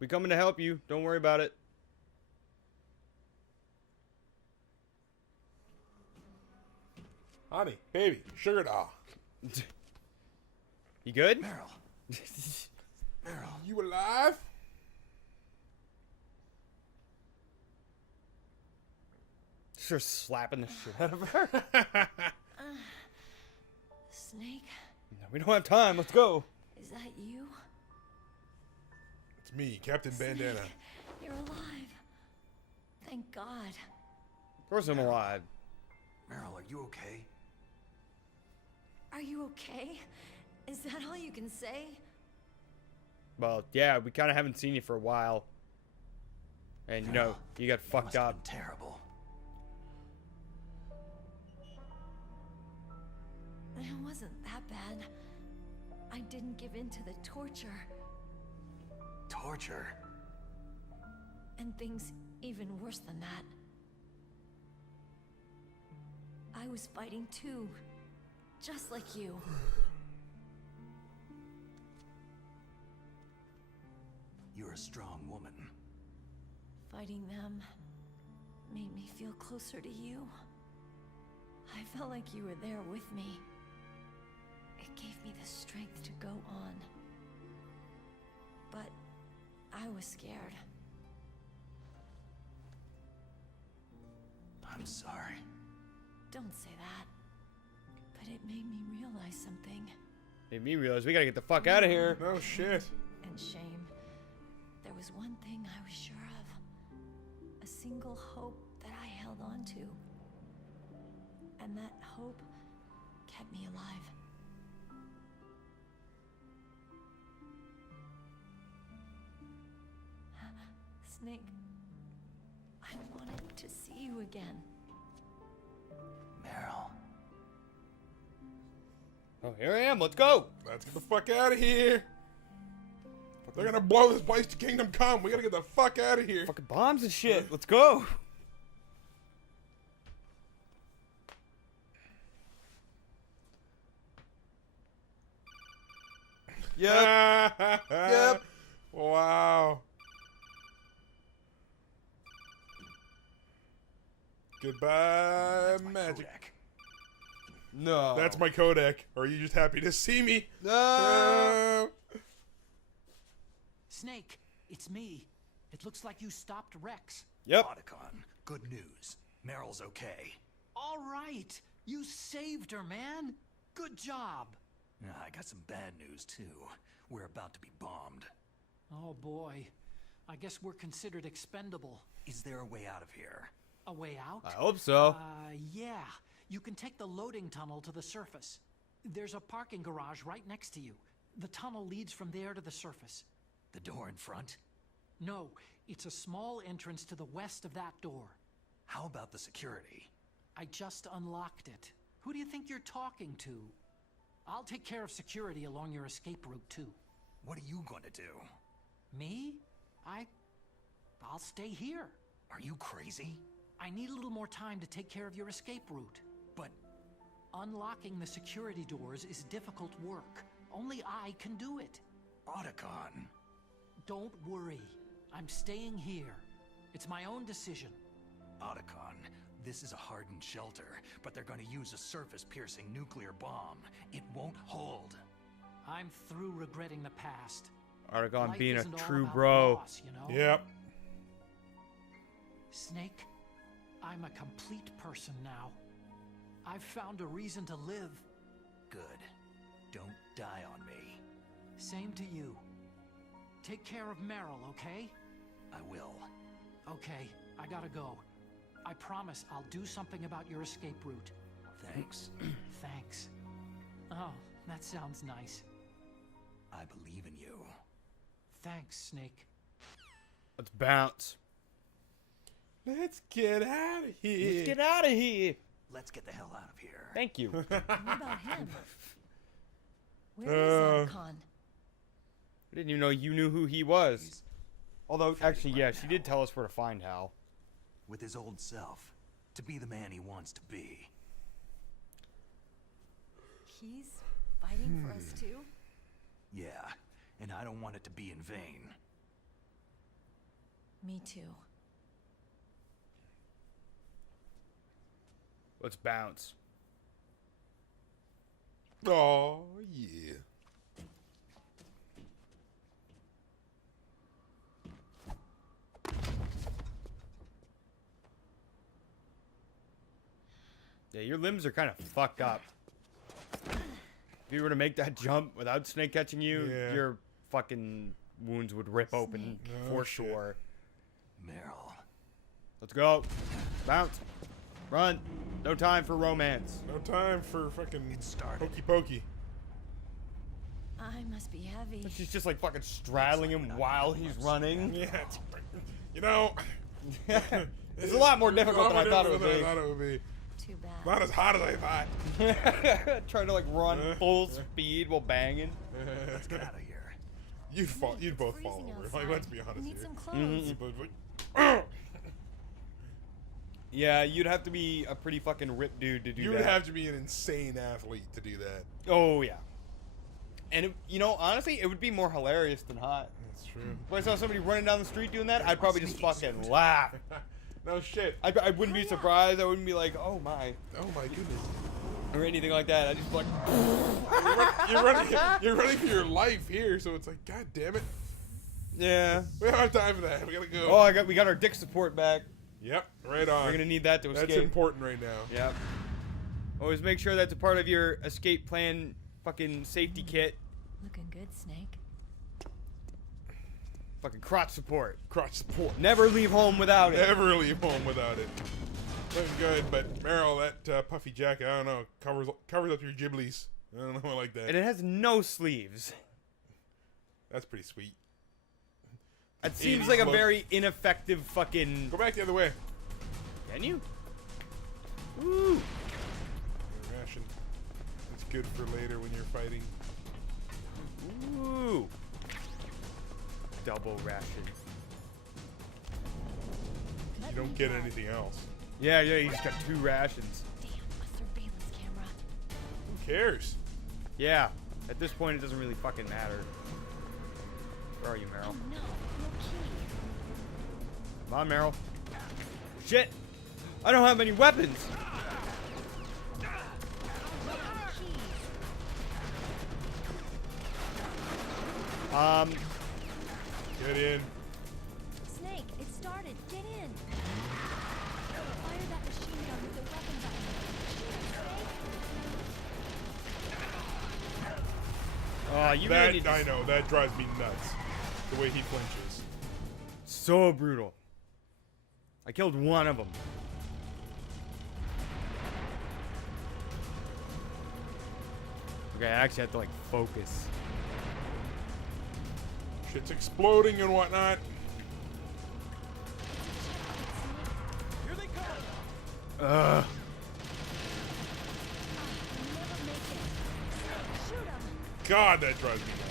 we coming to help you. Don't worry about it. Honey, baby, sugar doll. You good? Meryl. Meryl. You alive? Sure, slapping the shit out of her. Snake, No, we don't have time. Let's go. is that you? It's me, Captain Bandana. Snake, you're alive. Thank God. Of course I'm alive. Meryl, are you okay? Are you okay? Is that all you can say? Well, yeah, we kind of haven't seen you for a while. And, you know, you got fucked Must have up. been terrible. It wasn't that bad. I didn't give in to the torture. Torture? And things even worse than that. I was fighting too. Just like you. You're a strong woman. Fighting them made me feel closer to you. I felt like you were there with me. It gave me the strength to go on. But I was scared. I'm sorry. Don't say that. But it made me realize something. Made me realize we gotta get the fuck out of here. No shit. And shame. There was one thing I was sure of. A single hope that I held on to. And that hope kept me alive. Snake, I wanted to see you again. Meryl. Oh, here I am. Let's go. Let's get the fuck out of here. They're gonna blow this place to Kingdom Come. We gotta get the fuck out of here. Fucking bombs and shit. Let's go. Yep. Yep. Wow. Goodbye, magic. Kodak. No. That's my Kodak. Or are you just happy to see me? No. Snake, it's me. It looks like you stopped Rex. Yep. Otacon, good news. Meryl's okay. All right. You saved her, man. Good job. I got some bad news, too. We're about to be bombed. Oh, boy. I guess we're considered expendable. Is there a way out of here? A way out? I hope so. Yeah. You can take the loading tunnel to the surface. There's a parking garage right next to you. The tunnel leads from there to the surface. The door in front? No, it's a small entrance to the west of that door. How about the security? I just unlocked it. Who do you think you're talking to? I'll take care of security along your escape route, too. What are you going to do? Me? I'll stay here. Are you crazy? I need a little more time to take care of your escape route. But Unlocking the security doors is difficult work. Only I can do it. Otacon. Don't worry. I'm staying here. It's my own decision. Otacon, this is a hardened shelter, but they're going to use a surface-piercing nuclear bomb. It won't hold. I'm through regretting the past. Argon Life being a isn't all true about bro. loss, you know? Yep. Snake, I'm a complete person now. I've found a reason to live. Good. Don't die on me. Same to you. Take care of Meryl, okay? I will. Okay, I gotta go. I promise I'll do something about your escape route. Thanks. Thanks. Oh, that sounds nice. I believe in you. Thanks, Snake. Let's bounce. Let's get out of here. Let's get out of here. Let's get the hell out of here. Thank you. What about him? Where is Archon? I didn't even know you knew who he was. Although, actually, yeah, she did tell us where to find Hal. With his old self. To be the man he wants to be. He's fighting for us too? Yeah, and I don't want it to be in vain. Me too. Let's bounce. Oh, yeah. Yeah, your limbs are kind of fucked up. If you were to make that jump without Snake catching you, Yeah. your fucking wounds would rip open for sure. Meryl. Let's go. Bounce. Run. No time for romance. No time for fucking started. hokey pokey. I must be heavy. She's just like fucking straddling him while he's running. Yeah, you know, It's a lot more difficult than I thought it would be. Too bad. Not as hot as I thought. Trying to like run full speed while banging. Let's get out of here. You'd both fall Freezing over. outside. Like, let's be honest We need here. some clothes. You both like, Yeah, you'd have to be a pretty fucking ripped dude to do you that. would have to be an insane athlete to do that. Oh yeah. And it, you know, honestly, it would be more hilarious than hot. That's true. If I saw somebody running down the street doing that, I'd probably just fucking laugh. No shit. I wouldn't be surprised. I wouldn't be like, oh my, Oh my goodness. or anything like that. I'd just be like, You're running for your life here, so it's like, god damn it. yeah. We don't have time for that. We gotta go. Oh, we got our dick support back. Yep, right on. We're gonna need that to That's escape. important right now. Yep. Always make sure that's a part of your escape plan, fucking safety kit. Looking good, Snake. Fucking crotch support. Crotch support. Never leave home without it. Never leave home without it. Looking good, but Meryl, that puffy jacket, I don't know, covers up your giblies. I don't know, I like that. And it has no sleeves. That's pretty sweet. It seems 80s like a look. very ineffective fucking. Go back the other way. Can you? Ooh. Ration. It's good for later when you're fighting. Ooh. Double ration. You don't get anything else. Yeah, you just got 2 rations. Damn, a surveillance camera. Who cares? Yeah. At this point, it doesn't really fucking matter. Where are you, Meryl? Oh no, no key. Come on, Meryl. Shit! I don't have any weapons! Get in. Snake, it started. Get in. Fire that machine gun with the weapon button. Shoot it, Snake. You really need to... I know, that drives me nuts. The way he flinches. So brutal. I killed one of them. Okay, I actually have to, like, focus. Shit's exploding and whatnot. Here they come. Ugh. Never make it. Shoot him. God, that drives me nuts.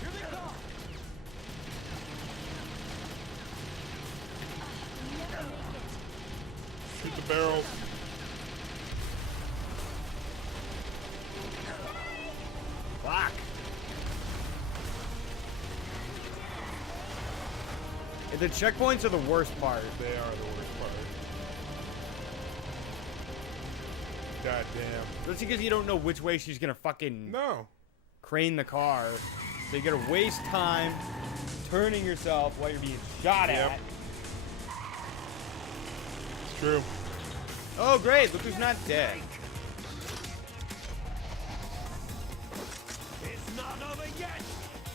Here they come! Never make it. Shoot the barrels. Fuck. The checkpoints are the worst part. They are the worst part. God damn. That's because you don't know which way she's gonna fucking No. crane the car. So you gotta waste time turning yourself while you're being shot at. It's true. Oh, great. Look who's not dead. It's not over yet.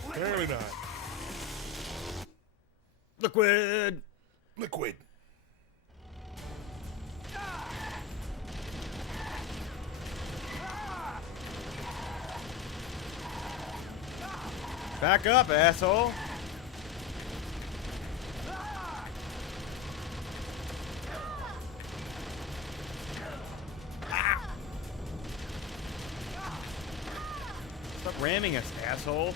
Apparently not. Liquid. Liquid. Back up, asshole. Stop ramming us, asshole.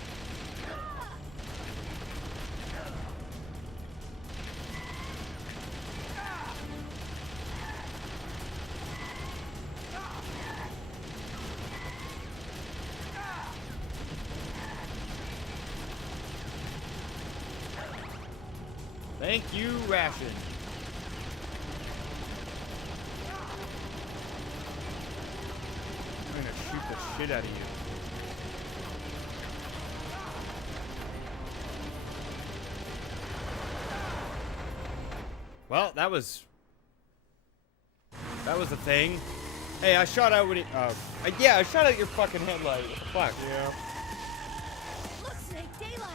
Thank you, Ration. I'm gonna shoot the shit out of you. Well, that was a thing. Hey, I shot out when he. Yeah, I shot out your fucking headlight. What the fuck? Yeah. Look, Snake, daylight.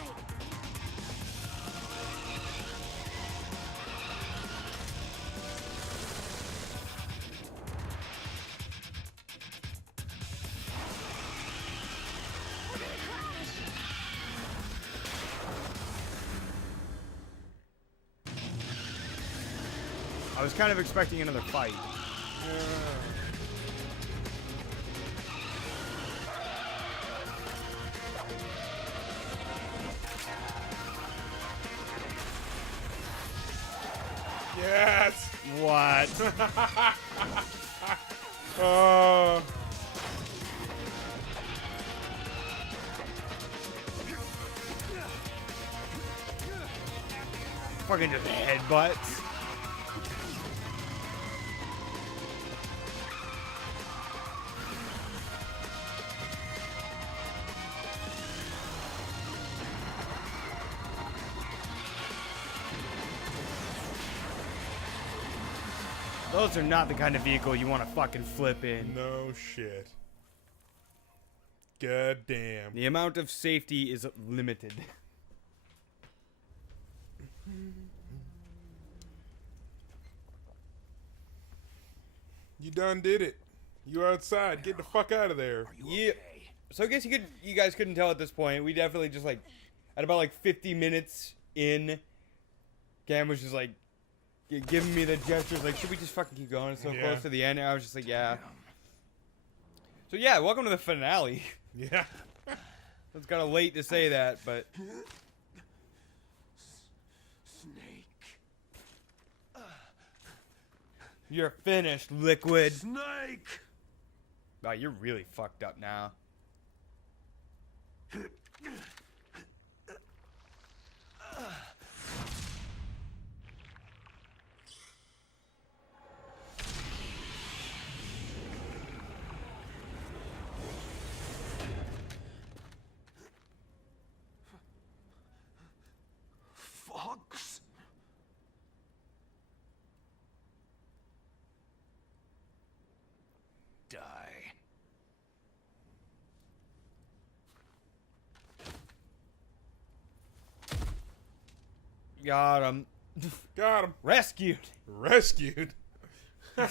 I was kind of expecting another fight. Yes. What? Oh. Fucking just headbutts. Those are not the kind of vehicle you want to fucking flip in. No shit. God damn. The amount of safety is limited. You done did it. You outside. Get the fuck out of there. Yeah. So I guess you guys couldn't tell at this point. We definitely just like at about like 50 minutes in, Cam was just like giving me the gestures like, should we just fucking keep going? It's so close to the end. And I was just like, yeah. So yeah, welcome to the finale. Yeah. It's kind of late to say that, but Snake. you're finished, Liquid. Snake. Wow, you're really fucked up now. Fox. Die. Got him. Got him. Rescued. Rescued. Oh,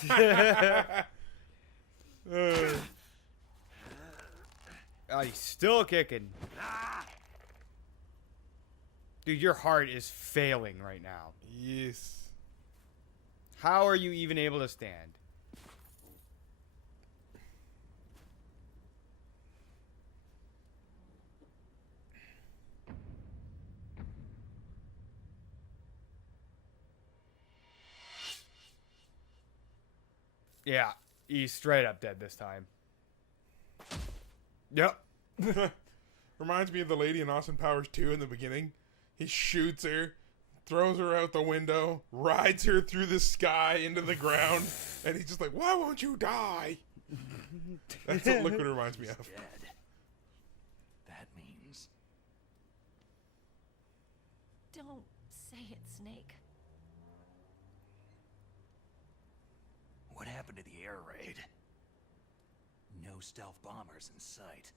he's still kicking. Dude, your heart is failing right now. Yes. How are you even able to stand? Yeah, he's straight up dead this time. Yep. Reminds me of the lady in Austin Powers 2 in the beginning. He shoots her, throws her out the window, rides her through the sky into the ground, and he's just like, why won't you die? That's what Liquid reminds me of. Dead. That means Don't say it, Snake. What happened to the air raid? No stealth bombers in sight.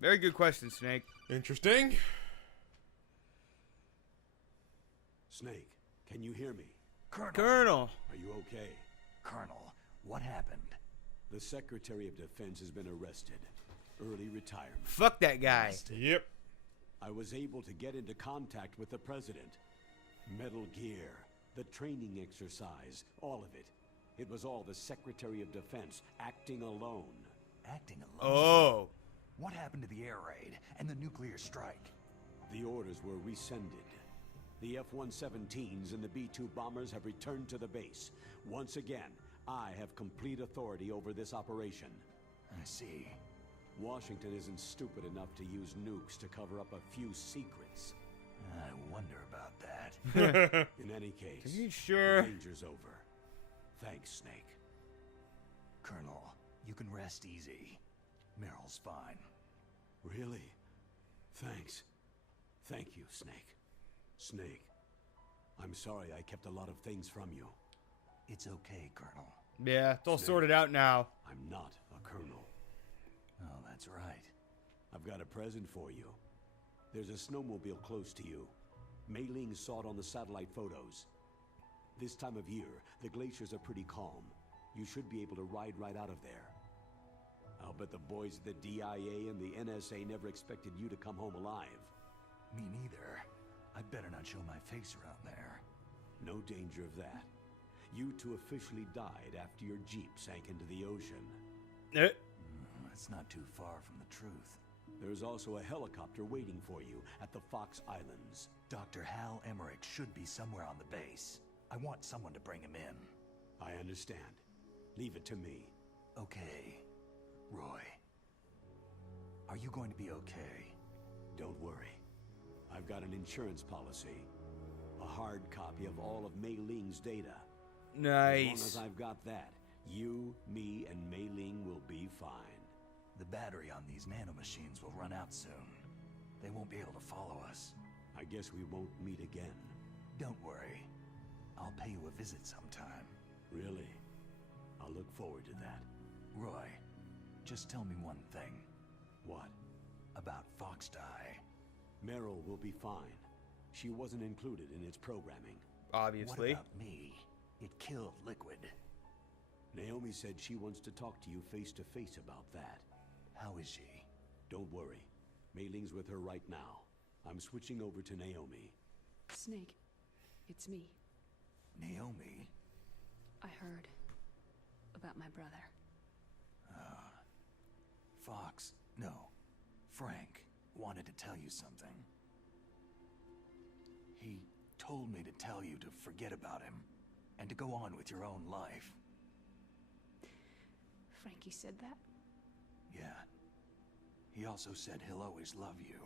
Very good question, Snake. Interesting. Snake, can you hear me? Colonel. Are you okay? Colonel, what happened? The Secretary of Defense has been arrested. Early retirement. Fuck that guy. Yep. I was able to get into contact with the President. Metal Gear, the training exercise, all of it. It was all the Secretary of Defense acting alone. Acting alone? Oh. What happened to the air raid and the nuclear strike? The orders were rescinded. The F-117s and the B-2 bombers have returned to the base. Once again, I have complete authority over this operation. I see. Washington isn't stupid enough to use nukes to cover up a few secrets. I wonder about that. In any case, Are you sure? the danger's over. Thanks, Snake. Colonel, you can rest easy. Meryl's fine. Really? Thanks. Thank you, Snake. Snake, I'm sorry I kept a lot of things from you. It's okay, Colonel. Yeah, it's all Snake. sorted out now. I'm not a colonel. Oh, that's right. I've got a present for you. There's a snowmobile close to you. Mei Ling saw it on the satellite photos. This time of year, the glaciers are pretty calm. You should be able to ride right out of there. I'll bet the boys at the DIA and the NSA never expected you to come home alive. Me neither. I'd better not show my face around there. No danger of that. You two officially died after your Jeep sank into the ocean. That's not too far from the truth. There's also a helicopter waiting for you at the Fox Islands. Dr. Hal Emmerich should be somewhere on the base. I want someone to bring him in. I understand. Leave it to me. Okay. Roy. Are you going to be okay? Don't worry. I've got an insurance policy. A hard copy of all of Mei Ling's data. As long Nice. as I've got that, you, me, and Mei Ling will be fine. The battery on these nanomachines will run out soon. They won't be able to follow us. I guess we won't meet again. Don't worry. I'll pay you a visit sometime. Really? I'll look forward to that. Roy, just tell me one thing. What? About Fox Die. Meryl will be fine. She wasn't included in its programming. Obviously. What about me? It killed Liquid. Naomi said she wants to talk to you face to face about that. How is she? Don't worry. Mei Ling's with her right now. I'm switching over to Naomi. Snake, it's me. Naomi? I heard about my brother. Fox, no, Frank wanted to tell you something. He told me to tell you to forget about him and to go on with your own life. Frankie said that? Yeah. He also said he'll always love you.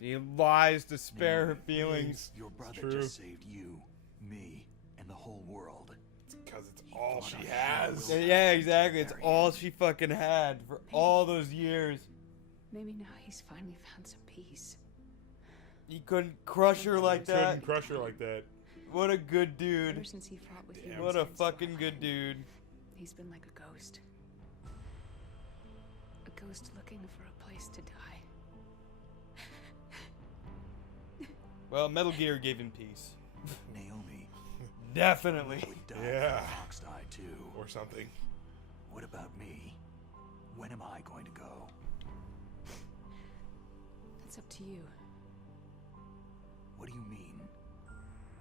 He lies to spare her feelings. Your brother true. just saved you, me, and the whole world. Because it's all she has. Yeah, exactly. It's all she fucking had for all those years. Maybe now he's finally found some peace. He couldn't crush her like that. Couldn't crush her like that. What a good dude. Ever since he fought with humans What a against fucking the good light, dude. He's been like a ghost. A ghost looking for a place to die. Well, Metal Gear gave him peace. Naomi Definitely. would die Yeah. for Fox Die too. Or something. What about me? When am I going to go? That's up to you. What do you mean?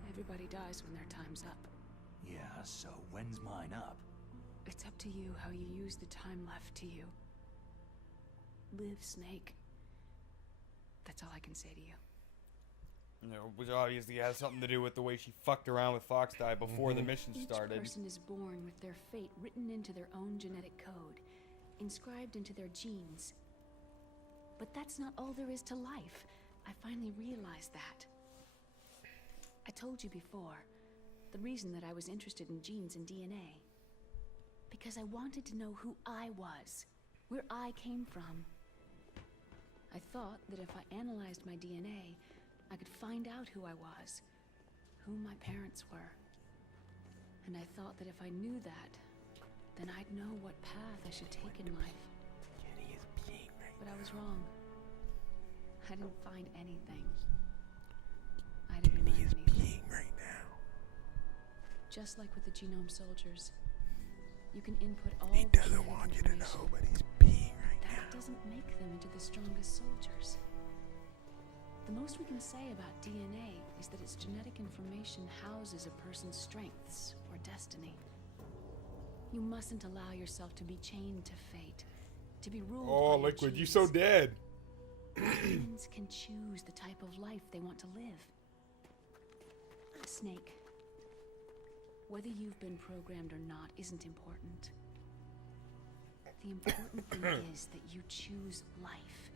Everybody dies when their time's up. Yeah, so when's mine up? It's up to you how you use the time left to you. Live, Snake. That's all I can say to you. You know, which obviously has something to do with the way she fucked around with Fox Die before the mission Each started. person is born with their fate written into their own genetic code, inscribed into their genes. But that's not all there is to life. I finally realized that. I told you before, the reason that I was interested in genes and DNA. Because I wanted to know who I was, where I came from. I thought that if I analyzed my DNA, I could find out who I was, who my parents were. And I thought that if I knew that, then I'd know what path I should take in life. But I was wrong. I didn't find anything. I didn't learn anything. Right now. Just like with the genome soldiers, you can input all He the doesn't genetic want you to information. know, but he's peeing right That now. doesn't make them into the strongest soldiers. The most we can say about DNA is that its genetic information houses a person's strengths or destiny. You mustn't allow yourself to be chained to fate, to be ruled Oh, by your Liquid, you genes. so dead. Humans can choose the type of life they want to live. Snake, whether you've been programmed or not isn't important. The important thing is that you choose life.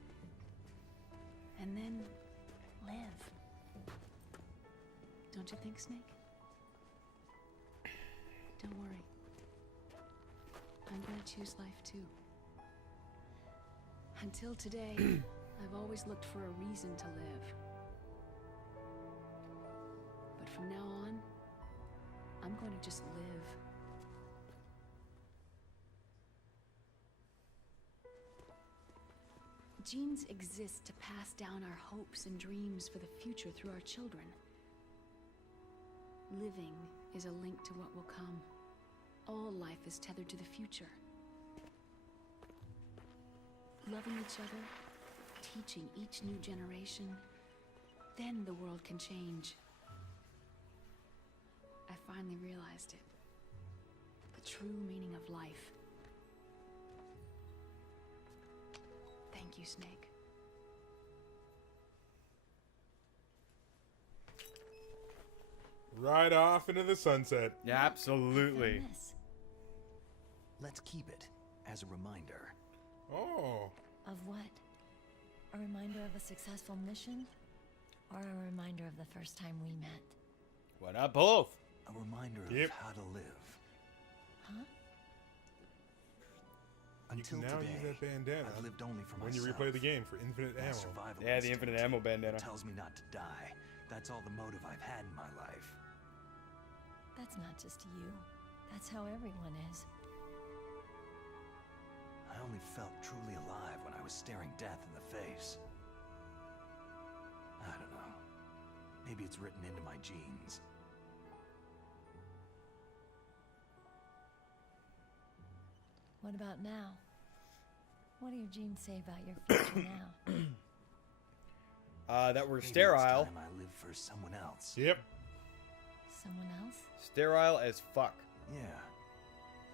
And then live. Don't you think, Snake? Don't worry. I'm gonna choose life too. Until today, I've always looked for a reason to live. But from now on, I'm going to just live. Genes exist to pass down our hopes and dreams for the future through our children. Living is a link to what will come. All life is tethered to the future. Loving each other, teaching each new generation, then the world can change. I finally realized it. The true meaning of life. Thank you, Snake. Right off into the sunset. Yeah, absolutely. Found this. Let's keep it as a reminder. Oh. Of what? A reminder of a successful mission? Or a reminder of the first time we met? Why not both? A reminder Yep. of how to live. Huh? You Until can now today, use that bandana I've lived only for when you myself. replay the game for infinite My ammo. survival Yeah, the instinct infinite ammo bandana. tells me not to die. That's all the motive I've had in my life. That's not just you. That's how everyone is. I only felt truly alive when I was staring death in the face. I don't know. Maybe it's written into my genes. What about now? What do your genes say about your future now? That we're Maybe sterile. It's time I live for someone else. Yep. Someone else? Sterile as fuck. Yeah.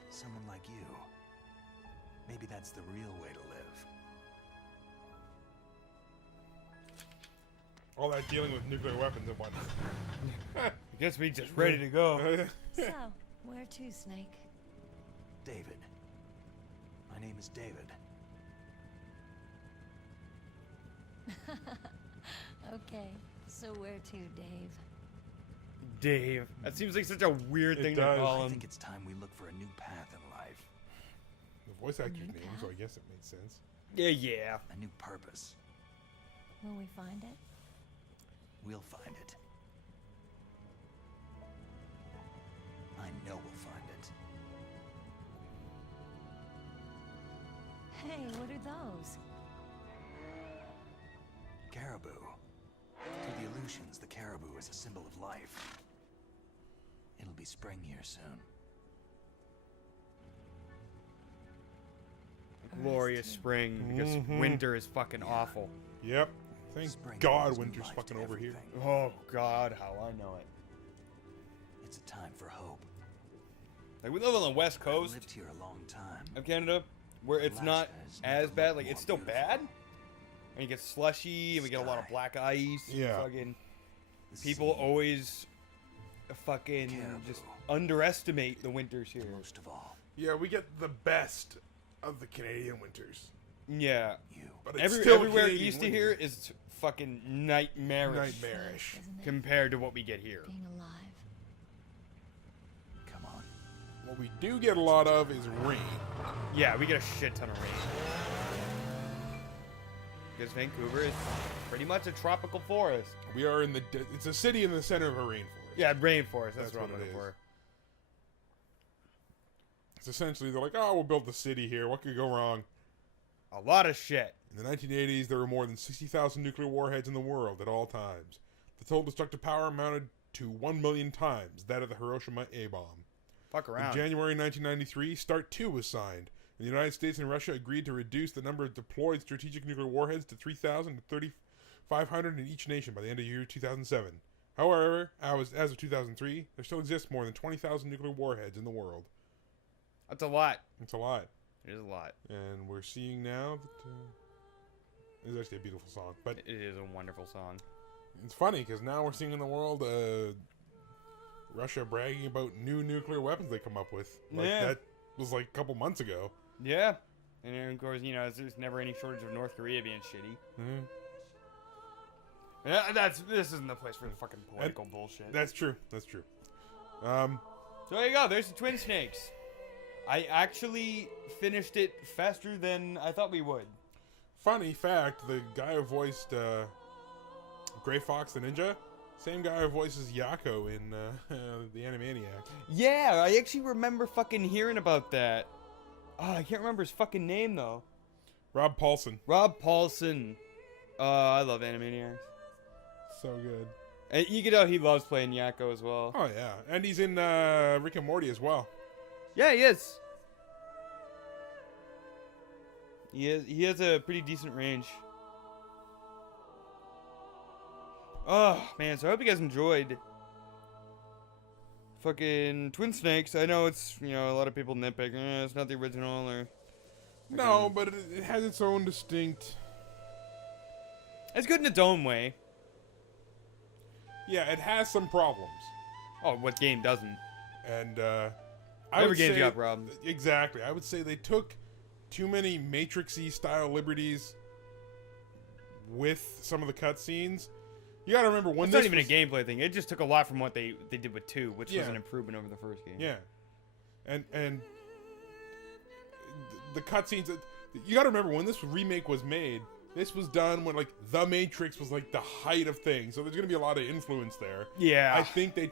Someone like you. Maybe that's the real way to live. All that dealing with nuclear weapons at once. It gets me just ready to go. So, where to, Snake? David. My name is David. Okay, so where to, Dave? Dave. That seems like such a weird It thing does. to call I him. think it's time we look for a new path in life. The voice actor's new name, path? so I guess it made sense. Yeah. A new purpose. Will we find it? We'll find it. I know we'll find it. Hey, what are those? Caribou. To the Aleutians, the caribou is a symbol of life. It'll be spring here soon. Glorious spring, because winter is fucking awful. Yep. Thank Spring God brings new winter's life fucking to over here. everything. Oh God, how I know it. It's a time for hope. Like we live on the west I've coast lived here a long time. of Canada, where it's not Alaska has as never bad. looked Like more it's still beautiful. bad, and you get slushy, and we get a lot of Sky. black ice. Yeah. Fucking The people sea, always fucking Caribou. just underestimate the winters here. most of all, Yeah, we get the best of the Canadian winters. Yeah. you. But it's still Everywhere Canadian east of winter. here is fucking nightmarish Nightmarish. Isn't it? compared to what we get here. Being alive. Come on. What we do get a lot of is rain. Yeah, we get a shit ton of rain. Because Vancouver is pretty much a tropical forest. We are in the. It's a city in the center of a rainforest. Yeah, rainforest. That's what I'm it looking is. for. It's essentially, they're like, oh, we'll build the city here. What could go wrong? A lot of shit. In the 1980s, there were more than 60,000 nuclear warheads in the world at all times. The total destructive power amounted to 1 million times that of the Hiroshima A-bomb. Fuck around. In January 1993, START 2 was signed. The United States and Russia agreed to reduce the number of deployed strategic nuclear warheads to 3,000 to 3,500 in each nation by the end of the year 2007. However, as of 2003, there still exists more than 20,000 nuclear warheads in the world. That's a lot. It's a lot. It is a lot. And we're seeing now that it's actually a beautiful song, but it is a wonderful song. It's funny because now we're seeing in the world Russia bragging about new nuclear weapons they come up with. Like that was like a couple months ago. Yeah, and of course, you know, there's never any shortage of North Korea being shitty. Yeah, this isn't the place for the fucking political bullshit. That's true. That's true. So there you go. There's the Twin Snakes. I actually finished it faster than I thought we would. Funny fact: the guy who voiced Gray Fox the Ninja, same guy who voices Yako in the Animaniacs. Yeah, I actually remember fucking hearing about that. Oh, I can't remember his fucking name though. Rob Paulson. Rob Paulson. I love Animaniacs. So good. And you can tell he loves playing Yako as well. Oh yeah, and he's in Rick and Morty as well. Yeah, he is. He has a pretty decent range. Oh man, so I hope you guys enjoyed fucking Twin Snakes. I know it's, you know, a lot of people nitpick. It's not the original or. No, but it has its own distinct. It's good in its own way. Yeah, it has some problems. Oh, what game doesn't? And every game's got problems. Exactly. I would say they took too many Matrix-y style liberties with some of the cutscenes. You gotta remember when it's this not even a gameplay thing. It just took a lot from what they did with 2, which was an improvement over the first game. Yeah, and the cutscenes. You gotta remember when this remake was made. This was done when like The Matrix was like the height of things. So there's gonna be a lot of influence there. Yeah. I think they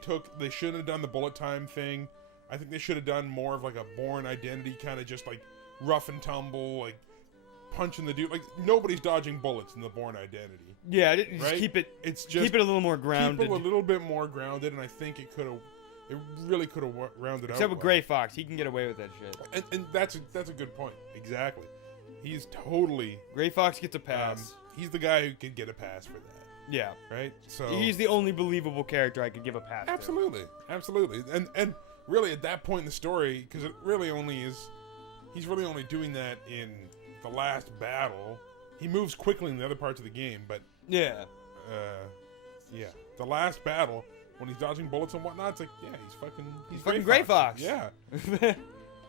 shouldn't have done the bullet time thing. I think they should have done more of like a Bourne Identity kind of just like rough and tumble, like punching the dude. Like nobody's dodging bullets in the Bourne Identity. Yeah, just right? keep it. It's just keep it a little more grounded. Keep it a little bit more grounded, and I think it could have. It really could have rounded out. Except with Gray Fox, he can get away with that shit. And that's a good point. Exactly. He's totally. Gray Fox gets a pass. He's the guy who could get a pass for that. Yeah. Right. So he's the only believable character I could give a pass. Absolutely, absolutely, and really at that point in the story, because it really only is. He's really only doing that in the last battle. He moves quickly in the other parts of the game, but yeah. Yeah. The last battle, when he's dodging bullets and whatnot, it's like, yeah, he's fucking Gray Fox. Yeah.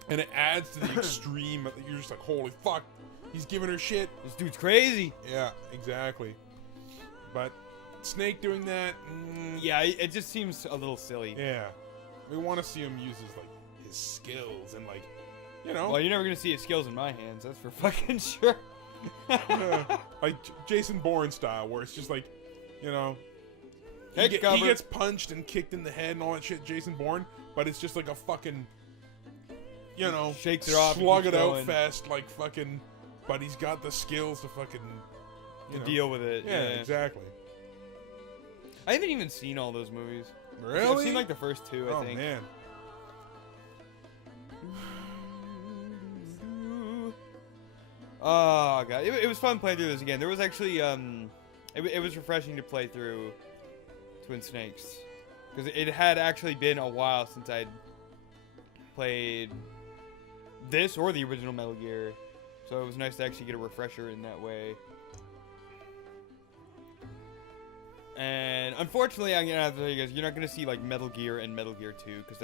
And it adds to the extreme. You're just like, holy fuck, he's giving her shit. This dude's crazy. Yeah, exactly. But Snake doing that, yeah, it just seems a little silly. Yeah. We want to see him use his skills and like, you know. Well, you're never gonna see his skills in my hands. That's for fucking sure. Like Jason Bourne style, where it's just like, you know, he He gets punched and kicked in the head and all that shit, Jason Bourne, but it's just like a fucking, you know, shakes it off, slug it out going. fest, like fucking, but he's got the skills to fucking deal with it. Yeah, exactly. I haven't even seen all those movies. Really? I've seen like the first 2, I think. Oh man. Oh god, it was fun playing through this again. There was actually it was refreshing to play through Twin Snakes because it had actually been a while since I'd played this or the original Metal Gear, so it was nice to actually get a refresher in that way. And unfortunately, I'm gonna have to tell you guys, you're not gonna see like Metal Gear and Metal Gear 2 because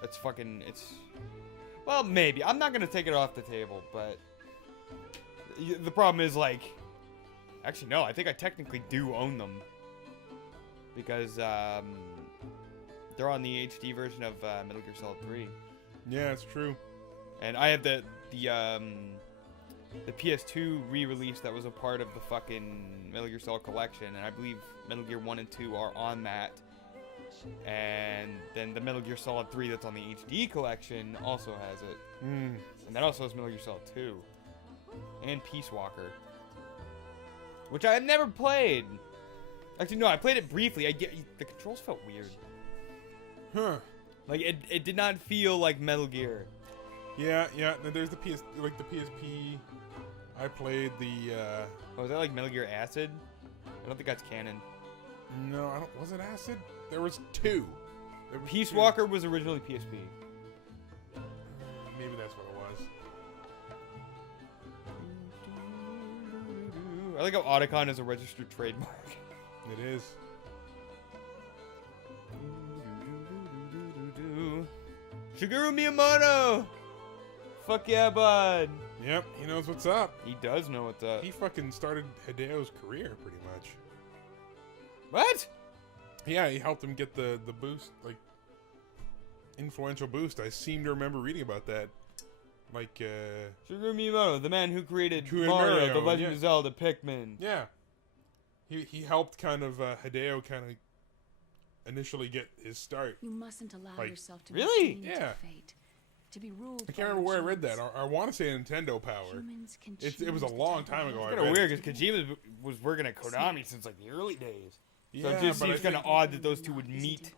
that's fucking well, maybe I'm not gonna take it off the table, but. The problem is, like, actually, no, I think I technically do own them because they're on the HD version of Metal Gear Solid 3. Yeah, it's true. And I have the the PS2 re-release that was a part of the fucking Metal Gear Solid collection, and I believe Metal Gear 1 and 2 are on that. And then the Metal Gear Solid 3 that's on the HD collection also has it. And that also has Metal Gear Solid 2. And Peace Walker. Which I have never played. Actually, no, I played it briefly. The controls felt weird. Huh. Like, it did not feel like Metal Gear. Yeah. Then there's the PSP. I played the. Oh, is that like Metal Gear Acid? I don't think that's canon. No, I don't. Was it Acid? There was 2. Peace Walker was originally PSP. Maybe that's what it was. I like how Otacon is a registered trademark. It is. Shigeru Miyamoto! Fuck yeah, bud. Yep, he knows what's up. He does know what's up. He fucking started Hideo's career, pretty much. What? Yeah, he helped him get the boost, like, influential boost. I seem to remember reading about that. Like, Shigeru Miyamoto, the man who created Mario, Mario, The Legend of Zelda, Pikmin. Yeah. He helped kind of, Hideo kind of initially get his start. You mustn't allow yourself to really? be Yeah. fate, to be ruled. I can't remember where I read that. I want to say Nintendo Power. It was a long time ago. It's kind of weird because Kojima was working at Konami since like the early days. So Yeah, it just but seems kind of odd that those two would meet.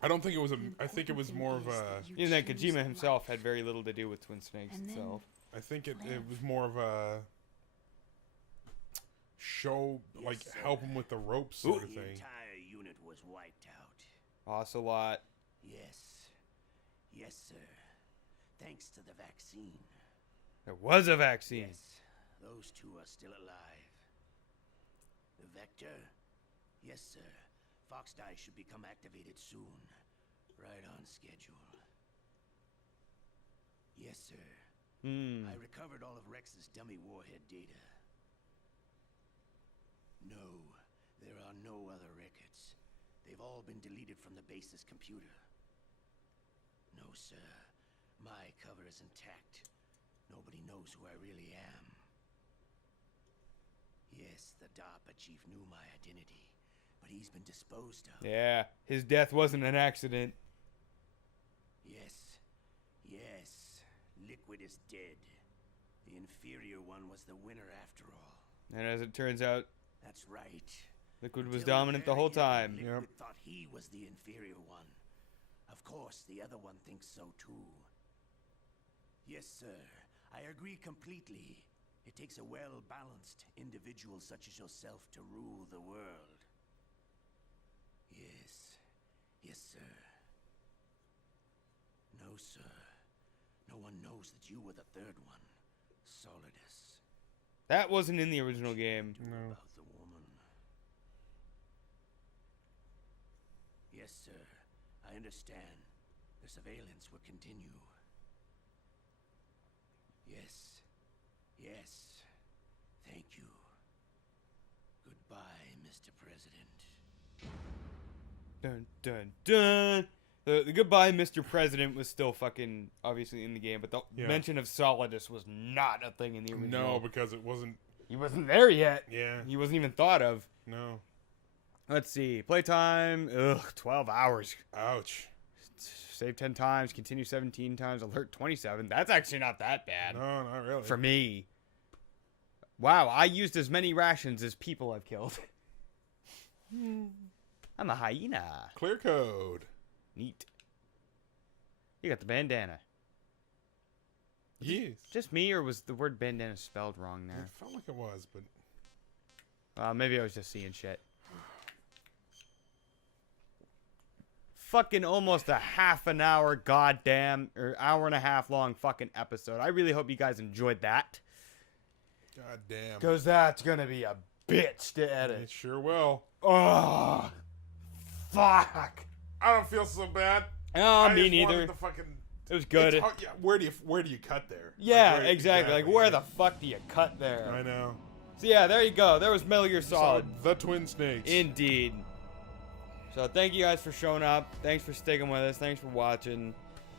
I don't think it was I think it was more of a. Even that Kojima himself had very little to do with Twin Snakes itself. I think it was more of a show, like help him with the ropes sort of The thing. entire unit was wiped out. Ocelot. Yes. Yes, sir. Thanks to the vaccine. There was a vaccine. Yes, those two are still alive. The vector? Yes, sir. Fox Die should become activated soon. Right on schedule. Yes, sir. I recovered all of Rex's dummy warhead data. No, there are no other records. They've all been deleted from the base's computer. No, sir. My cover is intact. Nobody knows who I really am. Yes, the DARPA chief knew my identity, but he's been disposed of. Yeah, his death wasn't an accident. Yes. Yes. Liquid is dead. The inferior one was the winner after all. And as it turns out, That's right. Liquid was Until dominant the very whole end, time. Liquid thought he was the inferior one. Of course, the other one thinks so too. Yes, sir. I agree completely. It takes a well-balanced individual such as yourself to rule the world. Yes. Yes, sir. No, sir. No one knows that you were the third one. Solidus. That wasn't in the original game. No. About the woman. Yes, sir. I understand. The surveillance will continue. Yes. Yes. Thank you. Goodbye, Mr. President. Dun dun dun. The goodbye, Mr. President was still fucking obviously in the game, but the mention of Solidus was not a thing in the original. No, because it wasn't. He wasn't there yet. Yeah. He wasn't even thought of. No. Let's see. Playtime. 12 hours. Ouch. Save 10 times. Continue 17 times. Alert 27. That's actually not that bad. No, not really. For me. Wow, I used as many rations as people I've killed. I'm a hyena. Clear code. Neat. You got the bandana. Yes. Just me, or was the word bandana spelled wrong there? It felt like it was, but... Maybe I was just seeing shit. Fucking almost a half an hour goddamn, or hour and a half long fucking episode. I really hope you guys enjoyed that. God damn. Because that's gonna be a bitch to edit. It sure will. Oh, fuck. I don't feel so bad. Oh, I me just neither. wanted to fucking... It was good. Yeah, where do you cut there? Yeah, Like, exactly. Like, where the fuck do you cut there? I know. So yeah, there you go. There was Metal Gear Solid. The Twin Snakes. Indeed. So thank you guys for showing up. Thanks for sticking with us. Thanks for watching.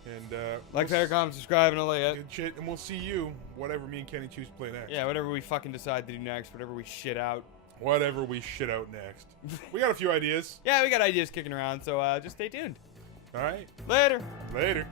And Like, share, comment, subscribe, and all that. good shit. And we'll see you, whatever me and Kenny choose to play next. Yeah, whatever we fucking decide to do next, whatever we shit out. Whatever we shit out next. We got a few ideas. Yeah, we got ideas kicking around, so just stay tuned. All right. Later. Later.